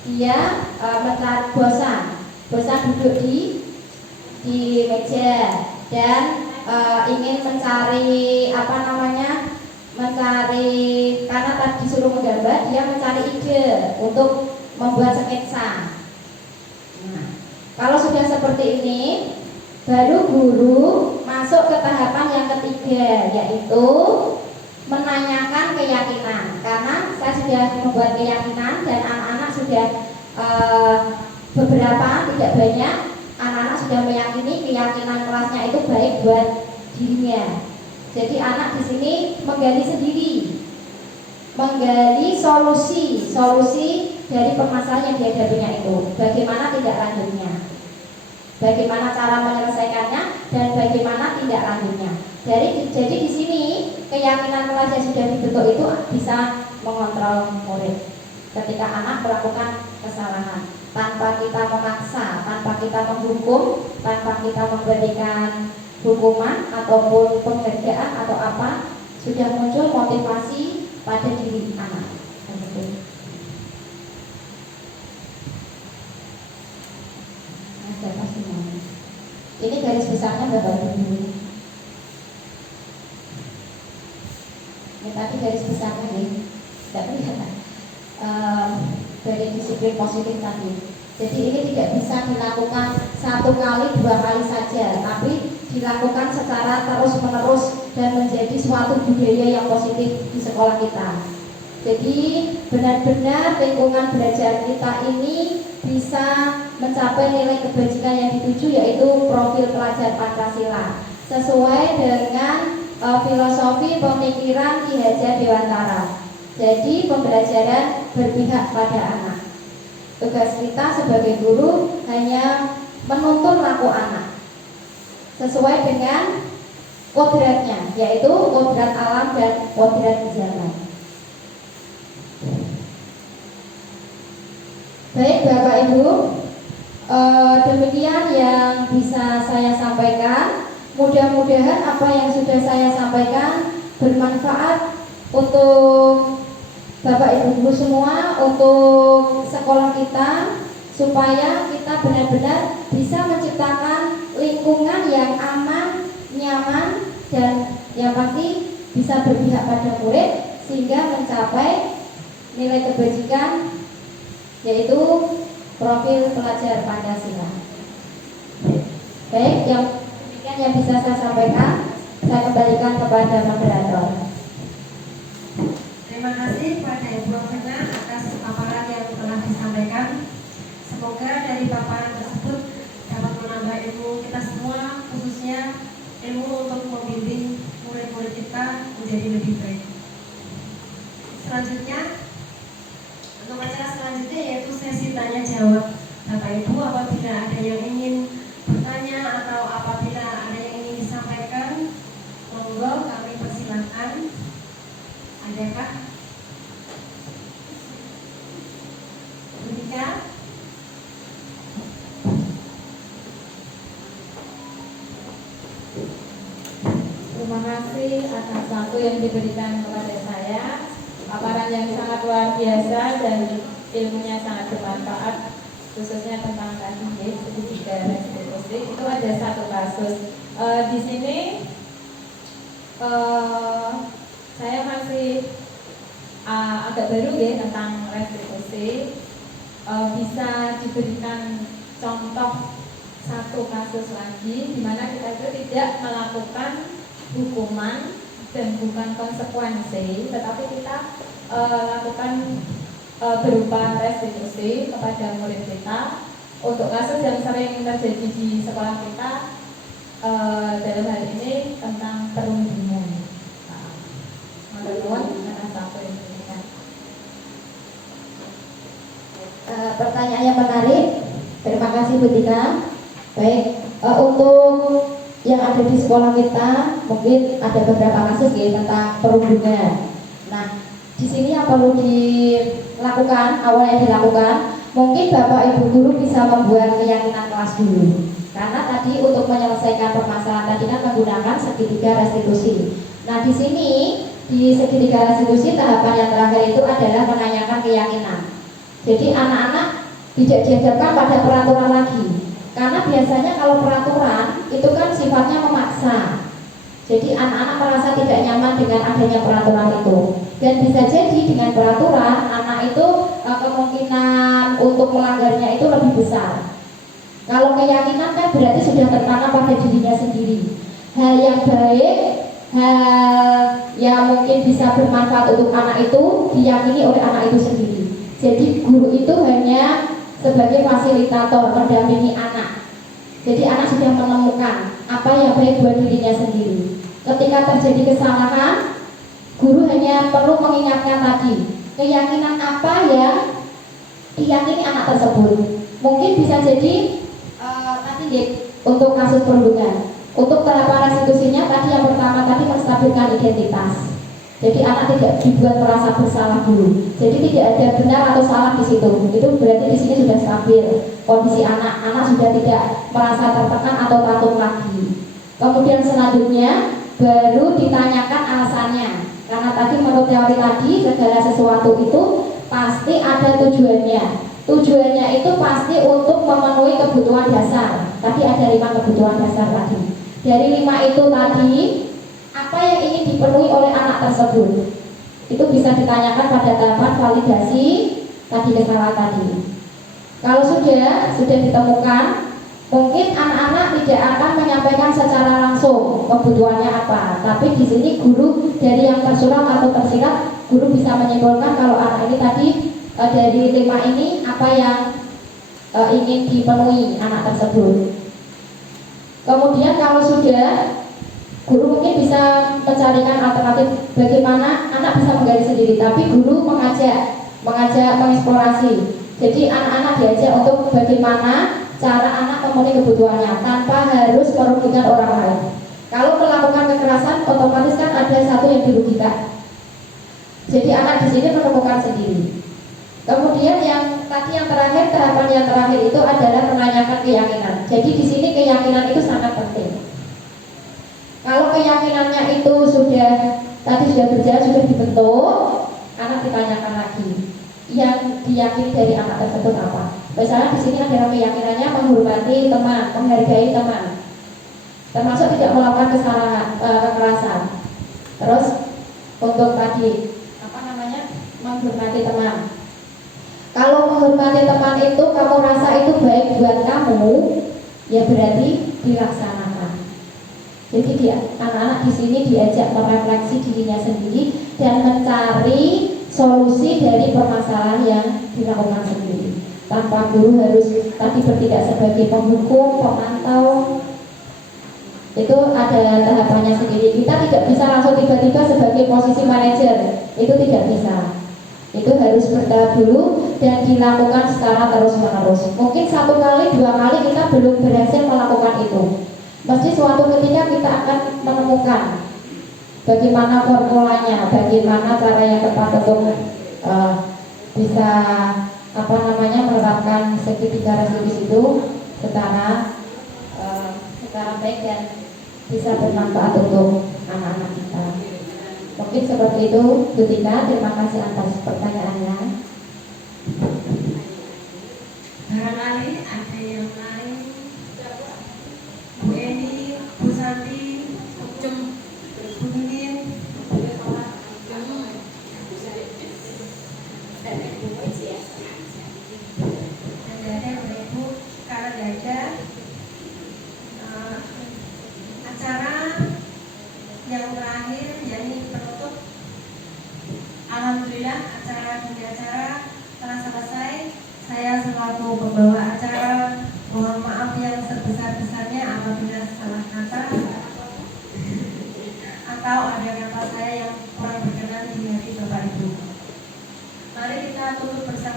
dia mencari bosan duduk di meja dan ingin mencari karena tadi disuruh menggambar, dia mencari ide untuk membuat sketsa. Nah, kalau sudah seperti ini, baru guru masuk ke tahapan yang ketiga, yaitu menanyakan keyakinan. Karena saya sudah membuat keyakinan dan anak-anak sudah beberapa, tidak banyak, anak-anak sudah meyakini keyakinan kelasnya itu baik buat dirinya. Jadi anak di sini menggali sendiri, menggali solusi dari permasalahan yang dihadapinya itu. Bagaimana tindak lanjutnya, bagaimana cara menyelesaikannya, dan bagaimana tindak lanjutnya. Jadi di sini keyakinan kelas yang sudah dibentuk itu bisa mengontrol murid ketika anak melakukan kesalahan, tanpa kita memaksa, tanpa kita menghukum, tanpa kita memberikan hukuman ataupun penghargaan atau apa, sudah muncul motivasi pada diri anak. Ada pasti mau. Ini garis besarnya Bapak Ibu. Ini tadi garis besarnya nih, tidak kelihatan. Dari disiplin positif tadi. Jadi ini tidak bisa dilakukan 1 kali, 2 kali saja, tapi dilakukan secara terus-menerus dan menjadi suatu budaya yang positif di sekolah kita. Jadi benar-benar lingkungan belajar kita ini bisa mencapai nilai kebajikan yang dituju, yaitu profil pelajar Pancasila sesuai dengan filosofi pemikiran Ki Hajar Dewantara. Jadi pembelajaran berpihak pada anak. Tugas kita sebagai guru hanya menuntun laku anak sesuai dengan kodratnya, yaitu kodrat alam dan kodrat zaman. Baik Bapak Ibu, demikian yang bisa saya sampaikan. Mudah-mudahan apa yang sudah saya sampaikan bermanfaat untuk Bapak Ibu guru semua, untuk sekolah kita, supaya kita benar-benar bisa menciptakan lingkungan yang aman, nyaman, dan yang pasti bisa berpihak pada murid sehingga mencapai nilai kebajikan, yaitu profil pelajar Pancasila. Baik, yang demikian yang bisa saya sampaikan. Saya kembalikan kepada moderator. Terima kasih kepada Ibu Rosena atas paparan yang telah disampaikan. Semoga dari paparan tersebut dapat menambah ilmu kita semua, khususnya ilmu untuk membimbing murid-murid kita menjadi lebih baik. Selanjutnya, untuk acara selanjutnya yaitu sesi tanya jawab. Bapak Ibu, apabila ada yang ingin bertanya atau apabila ada yang ingin disampaikan, monggo kami persilahkan. Adakah? Demikian. Terima kasih atas waktu yang diberikan kepada saya. Paparan yang sangat luar biasa dan ilmunya sangat bermanfaat, khususnya tentang tadi segitiga restitusi. Itu ada satu kasus. Di sini saya masih agak baru ya tentang restitusi. Bisa diberikan contoh satu kasus lagi di mana kita itu tidak melakukan hukuman dan bukan konsekuensi, tetapi kita lakukan berupa restitusi kepada murid kita untuk kasus yang sering terjadi di sekolah kita, dalam hal ini tentang perundingan. Mohon atas waktu yang diberikan. Pertanyaan yang menarik. Terima kasih Bu Tika. Baik, untuk yang ada di sekolah kita mungkin ada beberapa kasus ya tentang perundungan. Nah, di sini yang perlu dilakukan, awal yang dilakukan, mungkin Bapak Ibu guru bisa membuat keyakinan kelas dulu. Karena tadi untuk menyelesaikan permasalahan tadi kan menggunakan segitiga restitusi. Nah, di sini di segitiga restitusi tahapan yang terakhir itu adalah menanyakan keyakinan. Jadi anak-anak tidak diajarkan pada peraturan lagi. Karena biasanya kalau peraturan itu kan sifatnya memaksa. Jadi anak-anak merasa tidak nyaman dengan adanya peraturan itu. Dan bisa jadi dengan peraturan anak itu kemungkinan untuk melanggarnya itu lebih besar. Kalau keyakinan kan berarti sudah tertanam pada dirinya sendiri. Hal yang baik, hal yang mungkin bisa bermanfaat untuk anak itu diyakini oleh anak itu sendiri. Jadi guru itu hanya sebagai fasilitator mendampingi anak. Jadi anak sudah menemukan apa yang baik buat dirinya sendiri. Ketika terjadi kesalahan, guru hanya perlu mengingatkan tadi keyakinan apa yang diyakini anak tersebut. Mungkin bisa jadi tadi untuk kasus perundungan. Untuk tahapan restitusinya tadi yang pertama tadi menstabilkan identitas. Jadi anak tidak dibuat merasa bersalah dulu. Jadi tidak ada benar atau salah di situ. Itu berarti di sini sudah stabil kondisi anak. Anak sudah tidak merasa tertekan atau takut lagi. Kemudian selanjutnya baru ditanyakan alasannya. Karena tadi menurut teori tadi segala sesuatu itu pasti ada tujuannya. Tujuannya itu pasti untuk memenuhi kebutuhan dasar. Tadi ada 5 kebutuhan dasar tadi. Dari 5 itu tadi, apa yang ingin dipenuhi oleh anak tersebut itu bisa ditanyakan pada tahapan validasi tadi kesalahan tadi. Kalau sudah ditemukan, mungkin anak-anak tidak akan menyampaikan secara langsung kebutuhannya apa, tapi di sini guru dari yang tersurat atau tersirat, guru bisa menyimpulkan kalau anak ini tadi dari 5 ini apa yang ingin dipenuhi anak tersebut. Kemudian kalau sudah, guru mungkin bisa mencarikan alternatif bagaimana anak bisa menggali sendiri, tapi guru mengajak mengeksplorasi. Jadi anak-anak diajak untuk bagaimana cara anak memenuhi kebutuhannya tanpa harus merugikan orang lain. Kalau melakukan kekerasan, otomatis kan ada satu yang dirugikan. Jadi anak di sini menemukan sendiri. Kemudian yang terakhir, tahapan yang terakhir itu adalah menanyakan keyakinan. Jadi di sini keyakinan itu sangat penting. Kalau keyakinannya itu sudah berjalan, sudah dibentuk, anak ditanyakan lagi yang diyakini dari anak tersebut apa. Misalnya di sini adalah keyakinannya menghormati teman, menghargai teman, termasuk tidak melakukan kekerasan. Terus untuk tadi menghormati teman. Kalau menghormati teman itu kamu rasa itu baik buat kamu, ya berarti dilaksanakan. Jadi anak-anak di sini diajak merefleksi dirinya sendiri dan mencari solusi dari permasalahan yang dilakukan sendiri. Tanpa guru harus tadi bertindak sebagai penghukum, pemantau. Itu ada tahapannya sendiri. Kita tidak bisa langsung tiba-tiba sebagai posisi manajer. Itu tidak bisa. Itu harus bertahap dulu dan dilakukan secara terus-menerus. Mungkin 1 kali, 2 kali kita belum berhasil melakukan itu. Pasti suatu ketika kita akan menemukan bagaimana formulanya, bagaimana cara yang tepat untuk bisa menerapkan segitiga restitusi itu secara baik dan bisa bermanfaat untuk anak-anak kita. Mungkin seperti itu, Bu Tika. Terima kasih atas pertanyaannya. Barangkali ada yang lain. Bu Eni, Bu Santi, Bu Mimin. Tidak ada Bu Ibu, karena tidak ada acara yang terakhir, yakni penutup. Alhamdulillah acara demi acara telah selesai. Saya selaku pembawa acara mohon maaf yang sebesar-besarnya apabila salah kata atau ada kata saya yang kurang berkenan di hati Bapak Ibu. Mari kita tutup bersama.